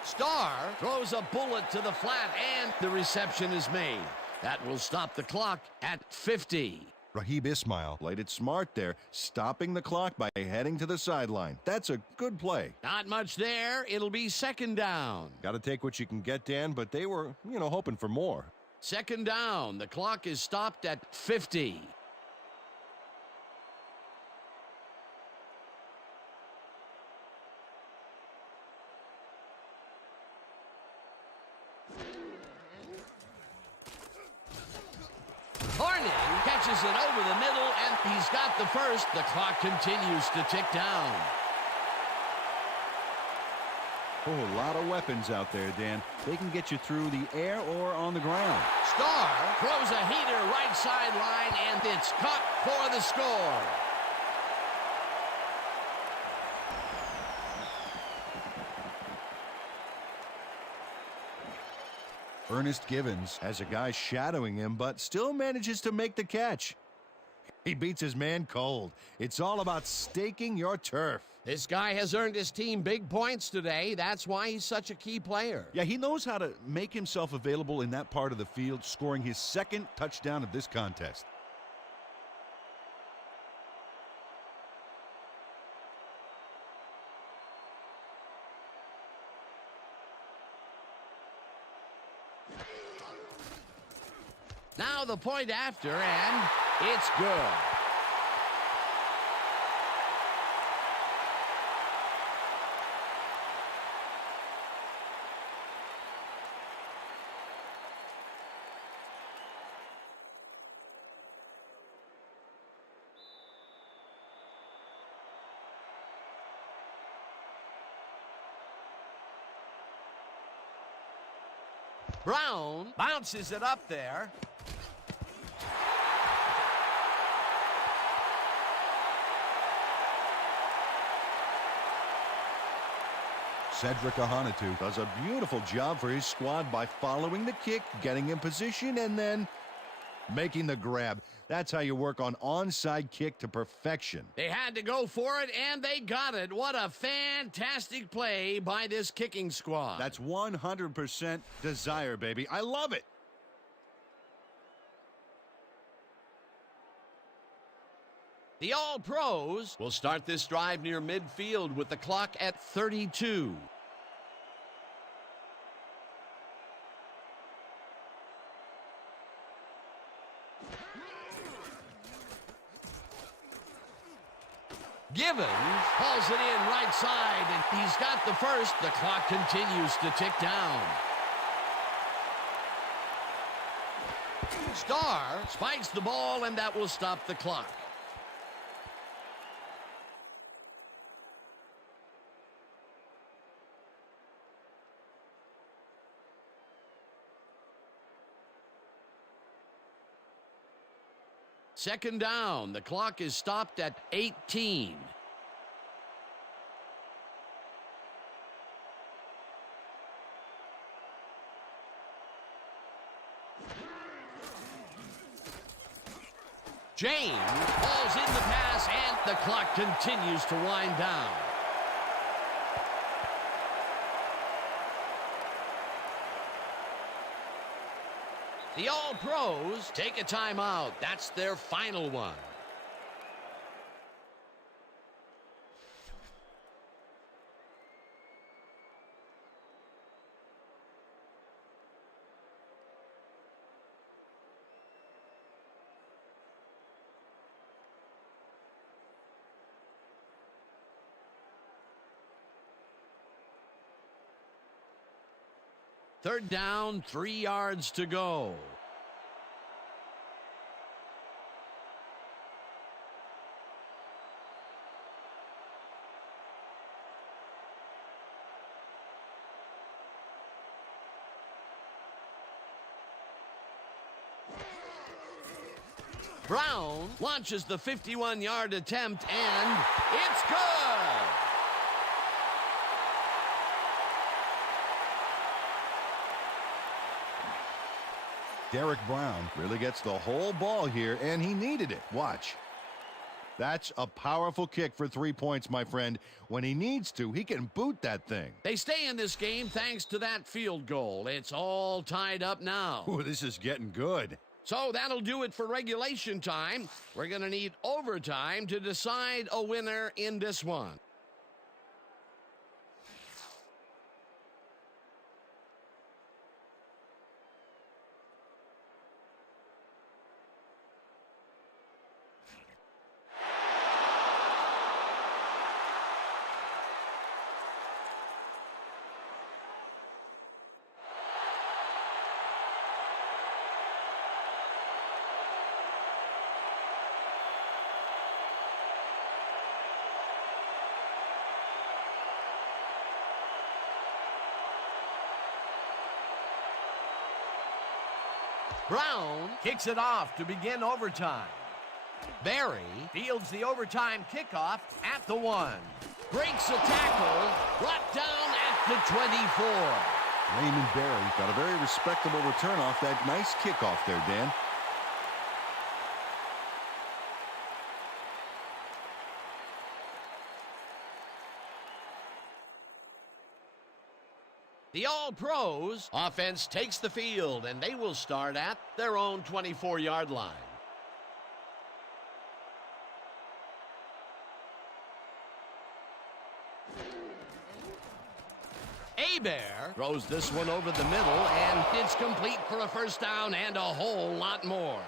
Starr throws a bullet to the flat, and the reception is made. That will stop the clock at 50. Raheem Ismail played it smart there, stopping the clock by heading to the sideline. That's a good play. Not much there. It'll be second down. Got to take what you can get, Dan, but they were, hoping for more. Second down. The clock is stopped at 50. Horning catches it over the middle, and he's got the first. The clock continues to tick down. Oh, a lot of weapons out there, Dan. They can get you through the air or on the ground. Starr throws a heater right sideline, and it's caught for the score. Ernest Givens has a guy shadowing him, but still manages to make the catch. He beats his man cold. It's all about staking your turf. This guy has earned his team big points today. That's why he's such a key player. Yeah, he knows how to make himself available in that part of the field, scoring his second touchdown of this contest. Now the point after, and it's good. Brown Bounces it up there. Cedric Ahanitu does a beautiful job for his squad by following the kick, getting in position, and then making the grab. That's how you work on onside kick to perfection. They had to go for it, and they got it. What a fantastic play by this kicking squad. That's 100% desire, baby. I love it. The All-Pros will start this drive near midfield with the clock at 32. Givens hauls it in right side, and he's got the first. The clock continues to tick down. Starr spikes the ball, and that will stop the clock. Second down. The clock is stopped at 18. James falls in the pass, and the clock continues to wind down. The All-Pros take a timeout. That's their final one. Third down, 3 yards to go. Brown launches the 51-yard attempt, and it's good! Derek Brown really gets the whole ball here, and he needed it. Watch. That's a powerful kick for 3 points, my friend. When he needs to, he can boot that thing. They stay in this game thanks to that field goal. It's all tied up now. Ooh, this is getting good. So that'll do it for regulation time. We're going to need overtime to decide a winner in this one. Brown Kicks it off to begin overtime. Barry Fields the overtime kickoff at the 1. breaks a tackle, brought down at the 24. Raymond Barry got a very respectable return off that nice kickoff there, Dan. The All-Pros offense takes the field, and they will start at their own 24-yard line. Hebert throws this one over the middle, and it's complete for a first down and a whole lot more.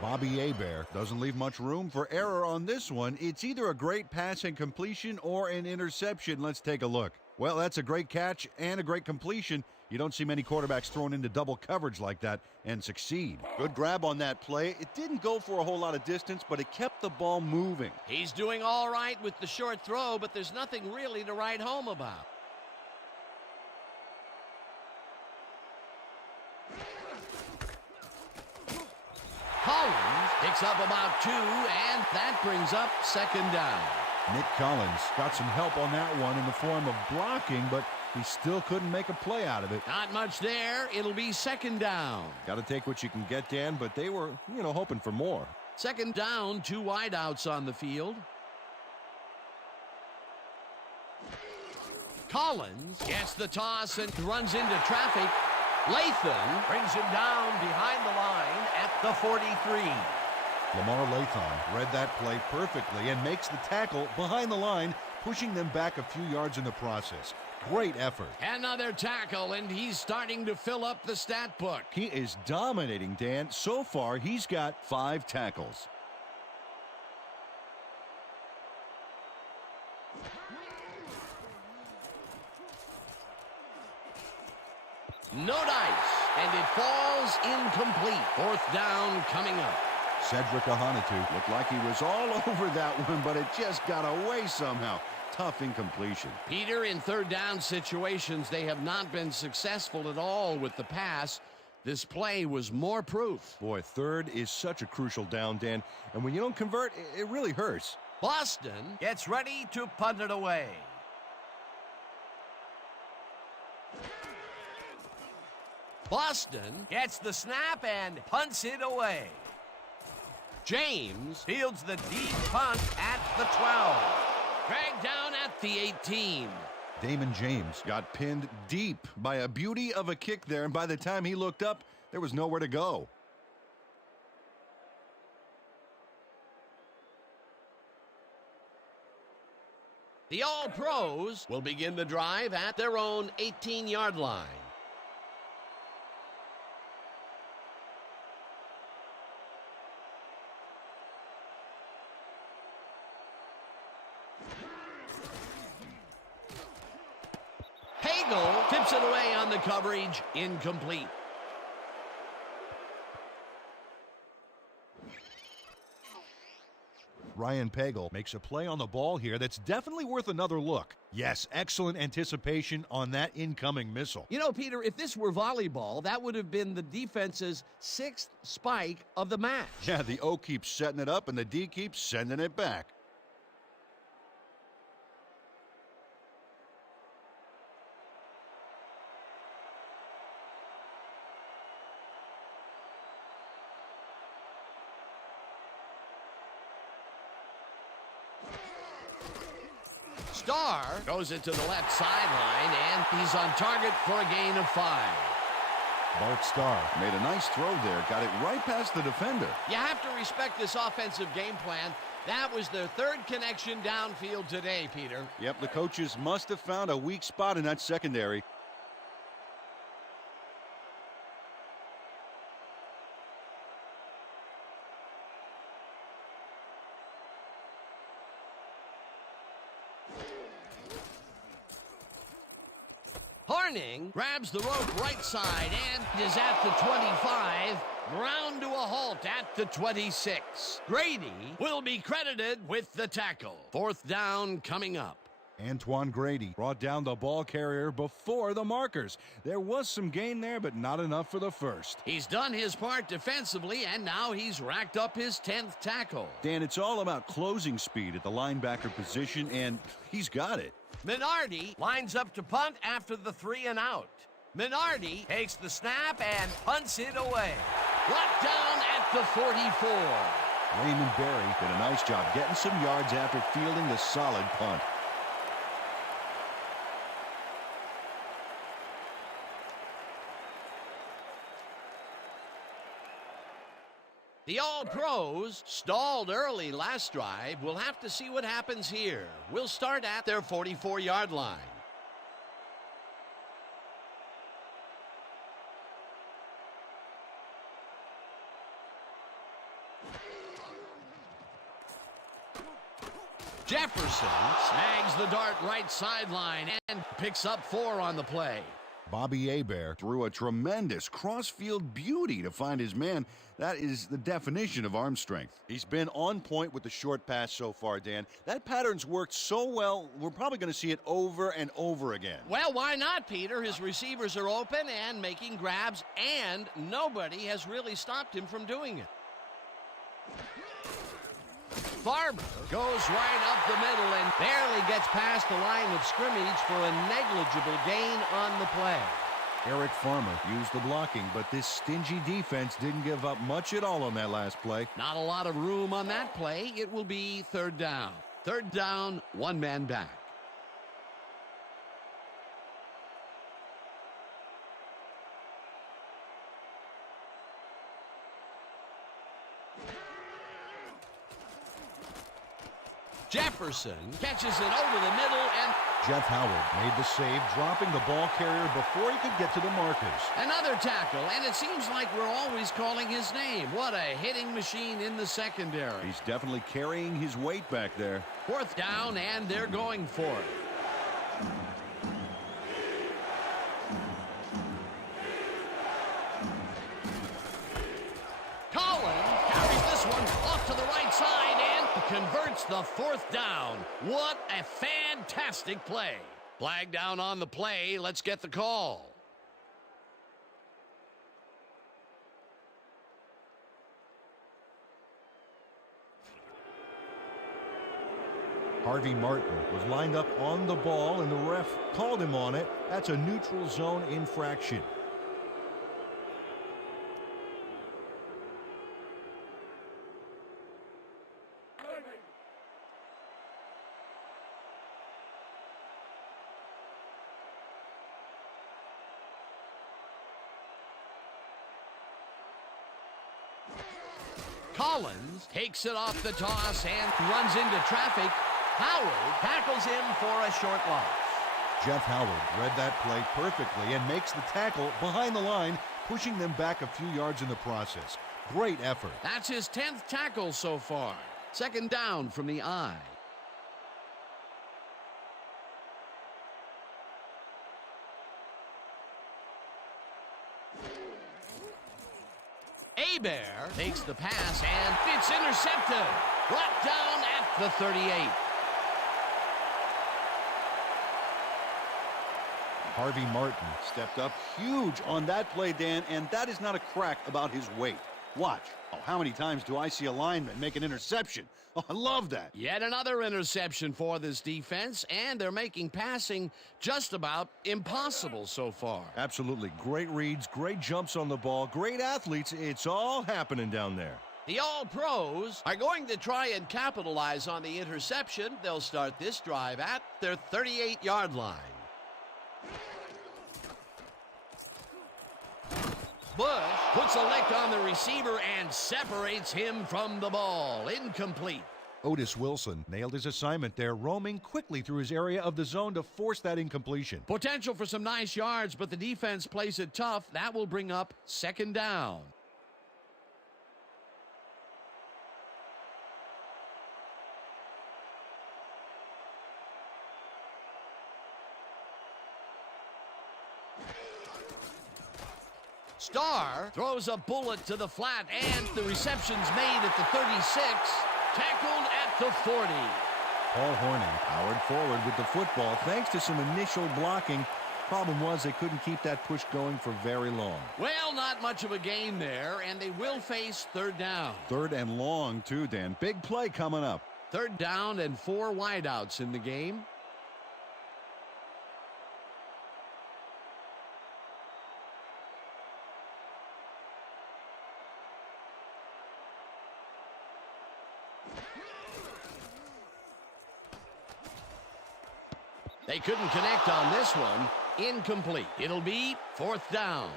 Bobby Hebert doesn't leave much room for error on this one. It's either a great pass and completion or an interception. Let's take a look. Well, that's a great catch and a great completion. You don't see many quarterbacks thrown into double coverage like that and succeed. Good grab on that play. It didn't go for a whole lot of distance, but it kept the ball moving. He's doing all right with the short throw, but there's nothing really to write home about. Collins picks up about 2, and that brings up second down. Nick Collins got some help on that one in the form of blocking, but he still couldn't make a play out of it. Not much there. It'll be second down. Got to take what you can get, Dan, but they were, hoping for more. Second down, 2 wideouts on the field. Collins gets the toss and runs into traffic. Lathan Brings him down behind the line at the 43. Lamar Lathan read that play perfectly and makes the tackle behind the line, pushing them back a few yards in the process. Great effort. Another tackle, and he's starting to fill up the stat book. He is dominating, Dan. So far, he's got 5 tackles. No dice, and it falls incomplete. Fourth down coming up. Cedric Ahanitu looked like he was all over that one, but it just got away somehow. Tough incompletion. Peter, in third down situations, they have not been successful at all with the pass. This play was more proof. Boy, third is such a crucial down, Dan, and when you don't convert, it really hurts. Boston Gets ready to punt it away. Boston Gets the snap and punts it away. James Fields the deep punt at the 12. dragged down at the 18. Damon James Got pinned deep by a beauty of a kick there, and by the time he looked up, there was nowhere to go. The All-Pros will begin the drive at their own 18-yard line. Hagel tips it away on the coverage, incomplete. Ryan Pagel makes a play on the ball here that's definitely worth another look. Yes, excellent anticipation on that incoming missile. You know, Peter, if this were volleyball, that would have been the defense's 6th spike of the match. Yeah, the O keeps setting it up, and the D keeps sending it back. Starr goes it to the left sideline, and he's on target for a gain of 5. Bart Starr Made a nice throw there. Got it right past the defender. You have to respect this offensive game plan. That was their 3rd connection downfield today, Peter. Yep, the coaches must have found a weak spot in that secondary. Horning grabs the rope right side and is at the 25. Ground to a halt at the 26. Grady will be credited with the tackle. 4th down coming up. Antoine Grady brought down the ball carrier before the markers. There was some gain there, but not enough for the first. He's done his part defensively, and now he's racked up his 10th tackle. Dan, it's all about closing speed at the linebacker position, and he's got it. Minardi Lines up to punt after the 3 and out. Minardi Takes the snap and punts it away. brought down at the 44. Raymond Berry did a nice job getting some yards after fielding the solid punt. The All-Pros stalled early last drive. We'll have to see what happens here. We'll start at their 44-yard line. Jefferson snags the dart right sideline and picks up 4 on the play. Bobby Hebert Threw a tremendous cross-field beauty to find his man. That is the definition of arm strength. He's been on point with the short pass so far, Dan. That pattern's worked so well, we're probably going to see it over and over again. Well, why not, Peter? His receivers are open and making grabs, and nobody has really stopped him from doing it. Farmer goes right up the middle and barely gets past the line of scrimmage for a negligible gain on the play. Eric Farmer used the blocking, but this stingy defense didn't give up much at all on that last play. Not a lot of room on that play. It will be third down. Third down, one man back. Jefferson catches it over the middle, and Jeff Howard made the save, dropping the ball carrier before he could get to the markers. another tackle, and it seems like we're always calling his name. What a hitting machine in the secondary. He's definitely carrying his weight back there. Fourth down, and they're going for it. Collins carries this one off to the right side and converts the fourth down. What a fantastic play. Flag down on the play. Let's get the call. Harvey Martin was lined up on the ball, and the ref called him on it. That's a neutral zone infraction. Collins takes it off the toss and runs into traffic. Howard tackles him for a short loss. Jeff Howard read that play perfectly and makes the tackle behind the line, pushing them back a few yards in the process. Great effort. That's his 10th tackle so far. Second down from the eye. Hebert takes the pass, and it's intercepted. Brought down at the 38. Harvey Martin stepped up huge on that play, Dan, and that is not a crack about his weight. Watch. Oh, how many times do I see a lineman make an interception? Oh, I love that. Yet another interception for this defense, and they're making passing just about impossible so far. Absolutely. Great reads, great jumps on the ball, great athletes. It's all happening down there. The All-Pros are going to try and capitalize on the interception. They'll start this drive at their 38-yard line. Bush puts a lick on the receiver and separates him from the ball. Incomplete. Otis Wilson nailed his assignment there, roaming quickly through his area of the zone to force that incompletion. Potential for some nice yards, but the defense plays it tough. That will bring up second down. Starr throws a bullet to the flat, and the reception's made at the 36, tackled at the 40. Paul Hornung powered forward with the football thanks to some initial blocking. Problem was they couldn't keep that push going for very long. Well, not much of a gain there, and they will face third down. Third and long, too, Dan. Big play coming up. Third down and 4 wideouts in the game. They couldn't connect on this one. Incomplete. It'll be fourth down.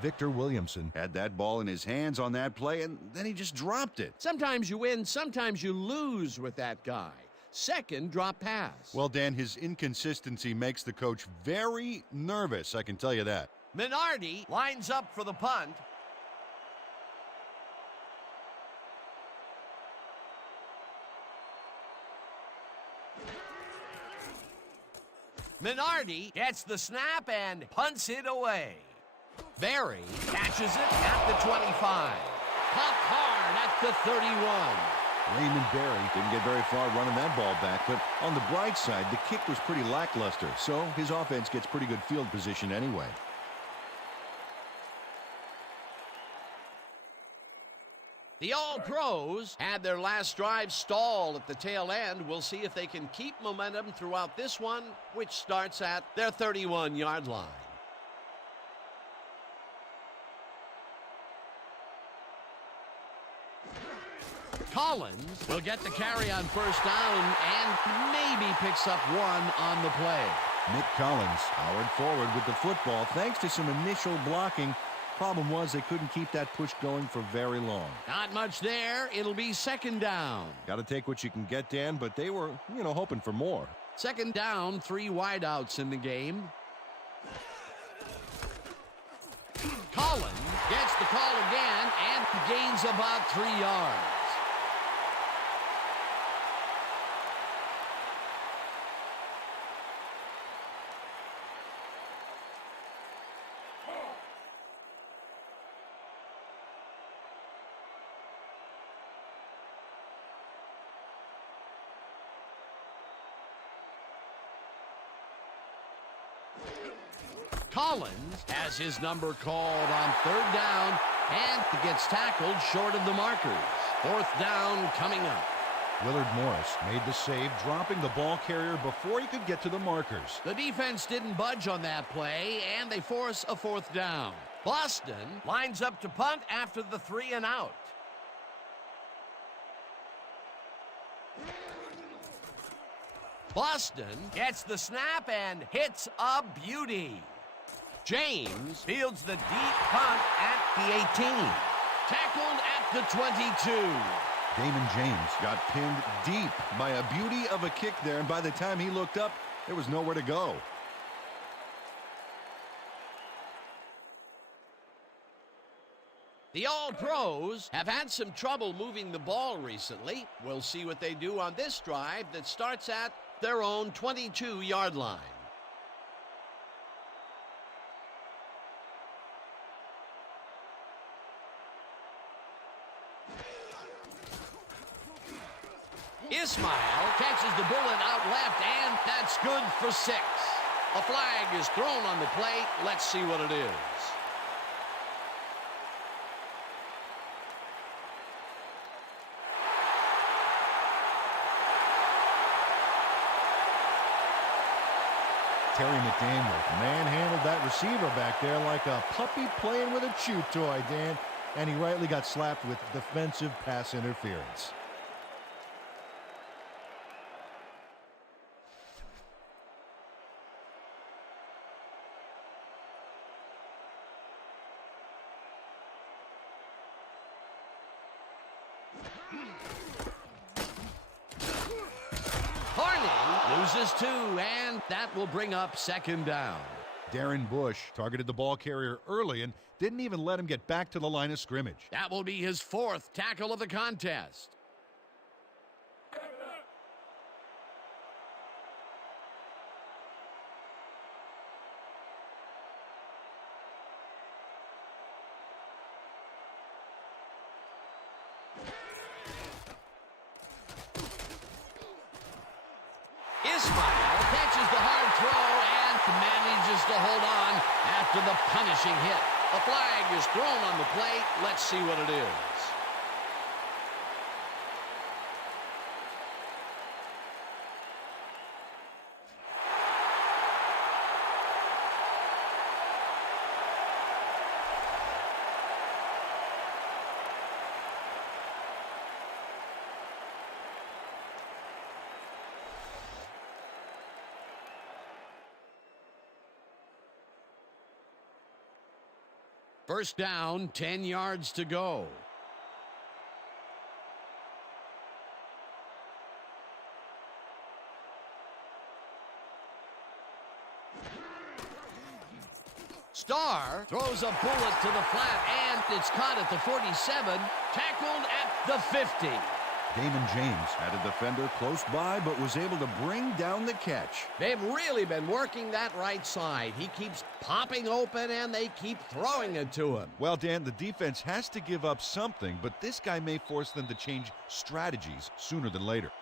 Victor Williamson had that ball in his hands on that play, and then he just dropped it. Sometimes you win, sometimes you lose with that guy. Second drop pass. Well, Dan, his inconsistency makes the coach very nervous, I can tell you that. Minardi lines up for the punt. Minardi gets the snap and punts it away. Berry catches it at the 25. Popped hard at the 31. Raymond Berry didn't get very far running that ball back, but on the bright side, the kick was pretty lackluster, so his offense gets pretty good field position anyway. The All-Pros had their last drive stall at the tail end. We'll see if they can keep momentum throughout this one, which starts at their 31-yard line. Collins will get the carry on first down and maybe picks up one on the play. Nick Collins powered forward with the football thanks to some initial blocking. Problem was they couldn't keep that push going for very long. Not much there. It'll be second down. Got to take what you can get, Dan, but they were, hoping for more. Second down, 3 wideouts in the game. Collins gets the call again and gains about 3 yards. Collins has his number called on third down, and he gets tackled short of the markers. Fourth down coming up. Willard Morris made the save, dropping the ball carrier before he could get to the markers. The defense didn't budge on that play, and they force a fourth down. Boston Lines up to punt after the 3 and out. Boston Gets the snap and hits a beauty. James Fields the deep punt at the 18. tackled at the 22. Damon James got pinned deep by a beauty of a kick there, and by the time he looked up, there was nowhere to go. The All-Pros have had some trouble moving the ball recently. We'll see what they do on this drive that starts at their own 22-yard line. Ismail catches the bullet out left, and that's good for 6. A flag is thrown on the plate. Let's see what it is. Terry McDaniel manhandled that receiver back there like a puppy playing with a chew toy, Dan, and he rightly got slapped with defensive pass interference. Harney loses 2, and that will bring up second down. Darren Bush targeted the ball carrier early and didn't even let him get back to the line of scrimmage. That will be his 4th tackle of the contest. Ismail catches the hard throw and manages to hold on after the punishing hit. A flag is thrown on the plate. Let's see what it is. First down, 10 yards to go. Starr throws a bullet to the flat, and it's caught at the 47, tackled at the 50. Damon James had a defender close by, but was able to bring down the catch. They've really been working that right side. He keeps popping open, and they keep throwing it to him. Well, Dan, the defense has to give up something, but this guy may force them to change strategies sooner than later.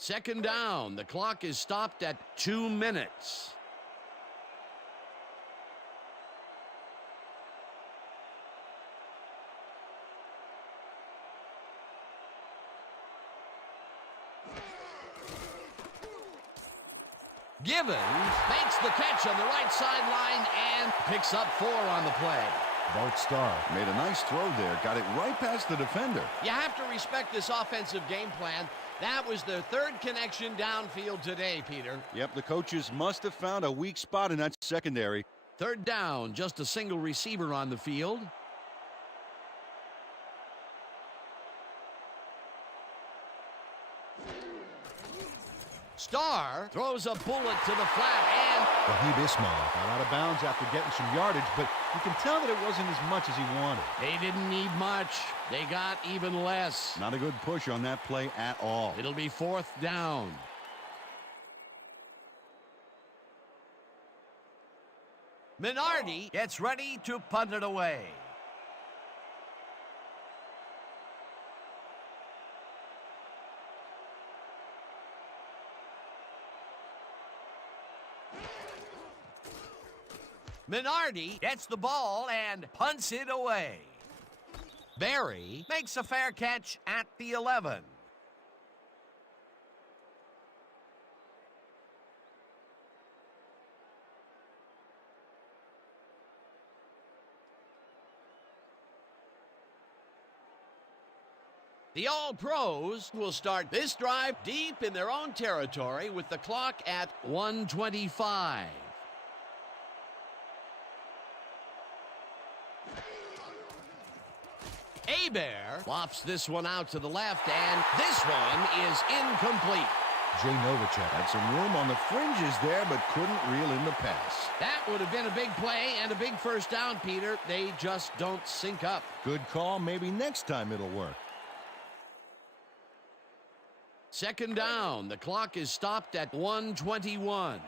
Second down. The clock is stopped at 2 minutes. Givens makes the catch on the right sideline and picks up 4 on the play. Bart Starr made a nice throw there. Got it right past the defender. You have to respect this offensive game plan. That was their third connection downfield today, Peter. Yep, the coaches must have found a weak spot in that secondary. Third down, just a single receiver on the field. Starr throws a bullet to the flat, and Raheem Ismail got out of bounds after getting some yardage, but you can tell that it wasn't as much as he wanted. they didn't need much. They got even less. Not a good push on that play at all. It'll be 4th down. Minardi Gets ready to punt it away. Minardi Gets the ball and punts it away. Barry Makes a fair catch at the 11. The All-Pros will start this drive deep in their own territory with the clock at 1:25. Hebert lofts this one out to the left, and this one is incomplete. Jay Novacek Had some room on the fringes there, but couldn't reel in the pass. That would have been a big play and a big first down, Peter. They just don't sync up. Good call. Maybe next time it'll work. Second down. The clock is stopped at 1:21.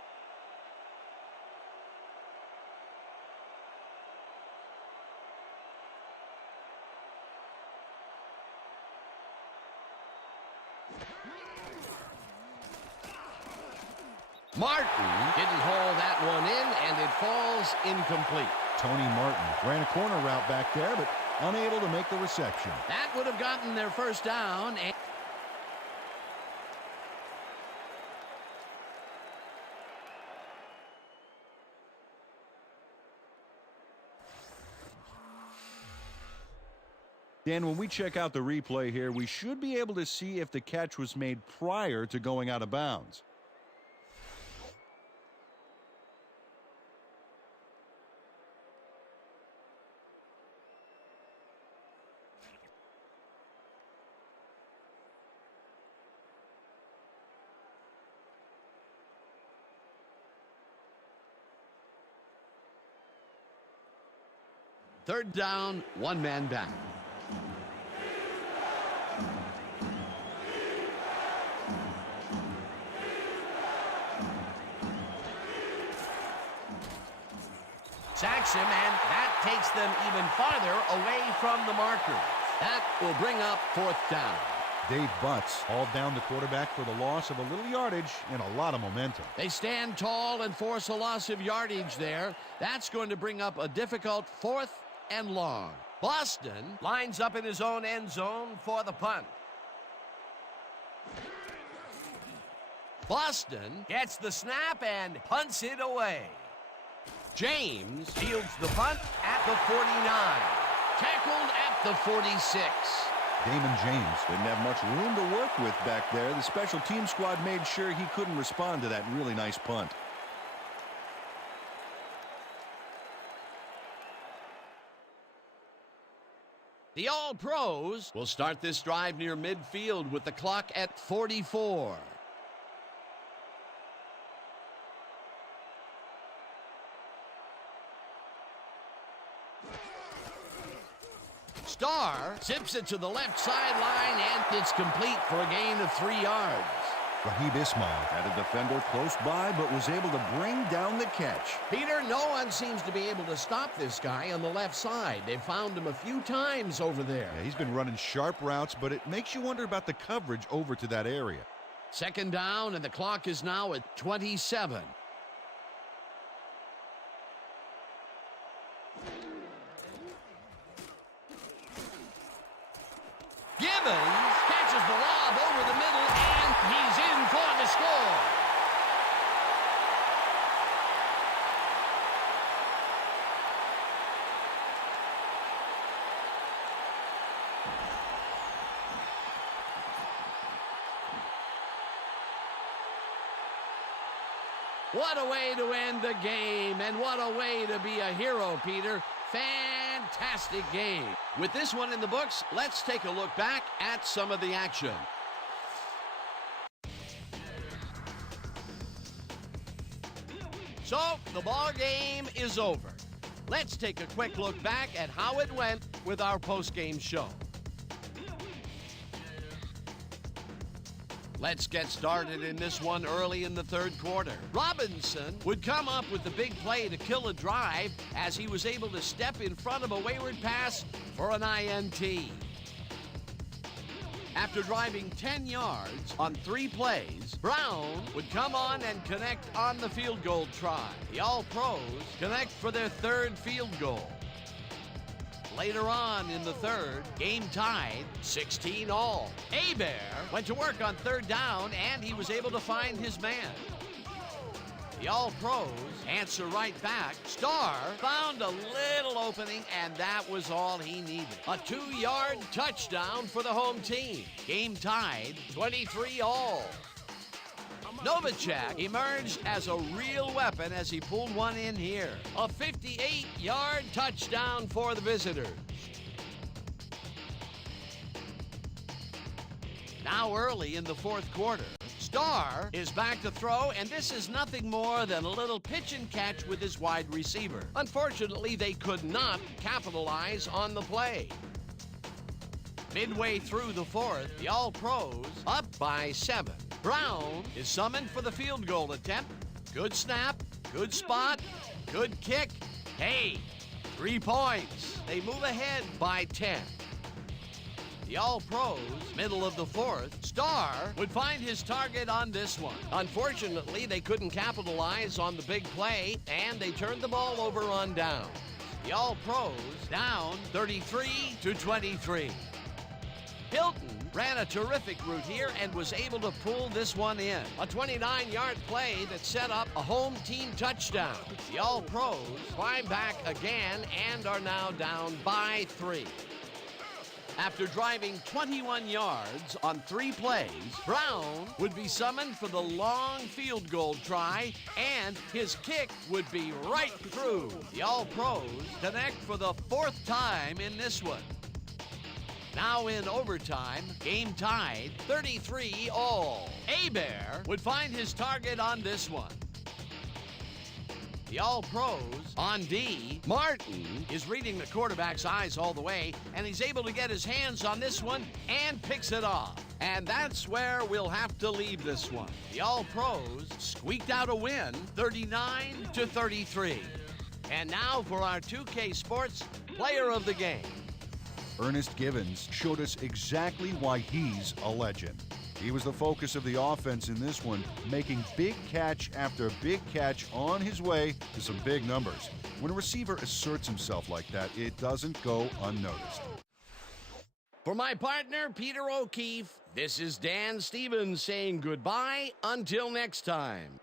Martin didn't haul that one in, and it falls incomplete. Tony Martin ran a corner route back there, but unable to make the reception. That would have gotten their first down. And Dan, when we check out the replay here, we should be able to see if the catch was made prior to going out of bounds. third down, one man back. Sacks him, and that takes them even farther away from the marker. That will bring up 4th down. Dave Butts hauled down the quarterback for the loss of a little yardage and a lot of momentum. They stand tall and force a loss of yardage there. That's going to bring up a difficult 4th and long. Boston Lines up in his own end zone for the punt. Boston Gets the snap and punts it away. James Fields the punt at the 49. tackled at the 46. Damon James Didn't have much room to work with back there. The special team squad made sure he couldn't respond to that really nice punt. The All-Pros will start this drive near midfield with the clock at 44. Starr zips it to the left sideline, and it's complete for a gain of 3 yards. Raheem Ismail Had a defender close by, but was able to bring down the catch. Peter, no one seems to be able to stop this guy on the left side. They've found him a few times over there. Yeah, he's been running sharp routes, but it makes you wonder about the coverage over to that area. Second down, and the clock is now at 27. Gibbons catches the lob over the middle, and he's in for the score. What a way to end the game, and what a way to be a hero, Peter. Fantastic game. With this one in the books, let's take a look back at some of the action. So, the ball game is over. Let's take a quick look back at how it went with our post-game show. Let's get started in this one early in the third quarter. Robinson would come up with the big play to kill a drive as he was able to step in front of a wayward pass for an INT. After driving 10 yards on 3 plays, Brown would come on and connect on the field goal try. The All-Pros connect for their 3rd field goal. Later on in the third, game tied 16-all. Hebert went to work on 3rd down, and he was able to find his man. The All-Pros answer right back. Starr found a little opening, and that was all he needed. A 2-yard touchdown for the home team. Game tied 23-all. Novacek emerged as a real weapon as he pulled one in here. A 58-yard touchdown for the visitors. Now early in the fourth quarter, Starr is back to throw, and this is nothing more than a little pitch and catch with his wide receiver. Unfortunately, they could not capitalize on the play. Midway through the fourth, the All-Pros up by 7. Brown is summoned for the field goal attempt. Good snap, good spot, good kick. Hey, 3 points. They move ahead by 10. The All-Pros, middle of the fourth, Starr would find his target on this one. Unfortunately, they couldn't capitalize on the big play, and they turned the ball over on downs. The All-Pros down 33-23. Hilton ran a terrific route here and was able to pull this one in. A 29-yard play that set up a home team touchdown. The All-Pros climb back again and are now down by 3. After driving 21 yards on 3 plays, Brown would be summoned for the long field goal try, and his kick would be right through. The All-Pros connect for the 4th time in this one. Now in overtime, game tied 33-all. Hebert would find his target on this one. The All-Pros on D. Martin is reading the quarterback's eyes all the way, and he's able to get his hands on this one and picks it off. And that's where we'll have to leave this one. The All-Pros squeaked out a win, 39-33. And now for our 2K Sports Player of the Game. Ernest Givens showed us exactly why he's a legend. He was the focus of the offense in this one, making big catch after big catch on his way to some big numbers. When a receiver asserts himself like that, it doesn't go unnoticed. For my partner, Peter O'Keefe, this is Dan Stevens saying goodbye until next time.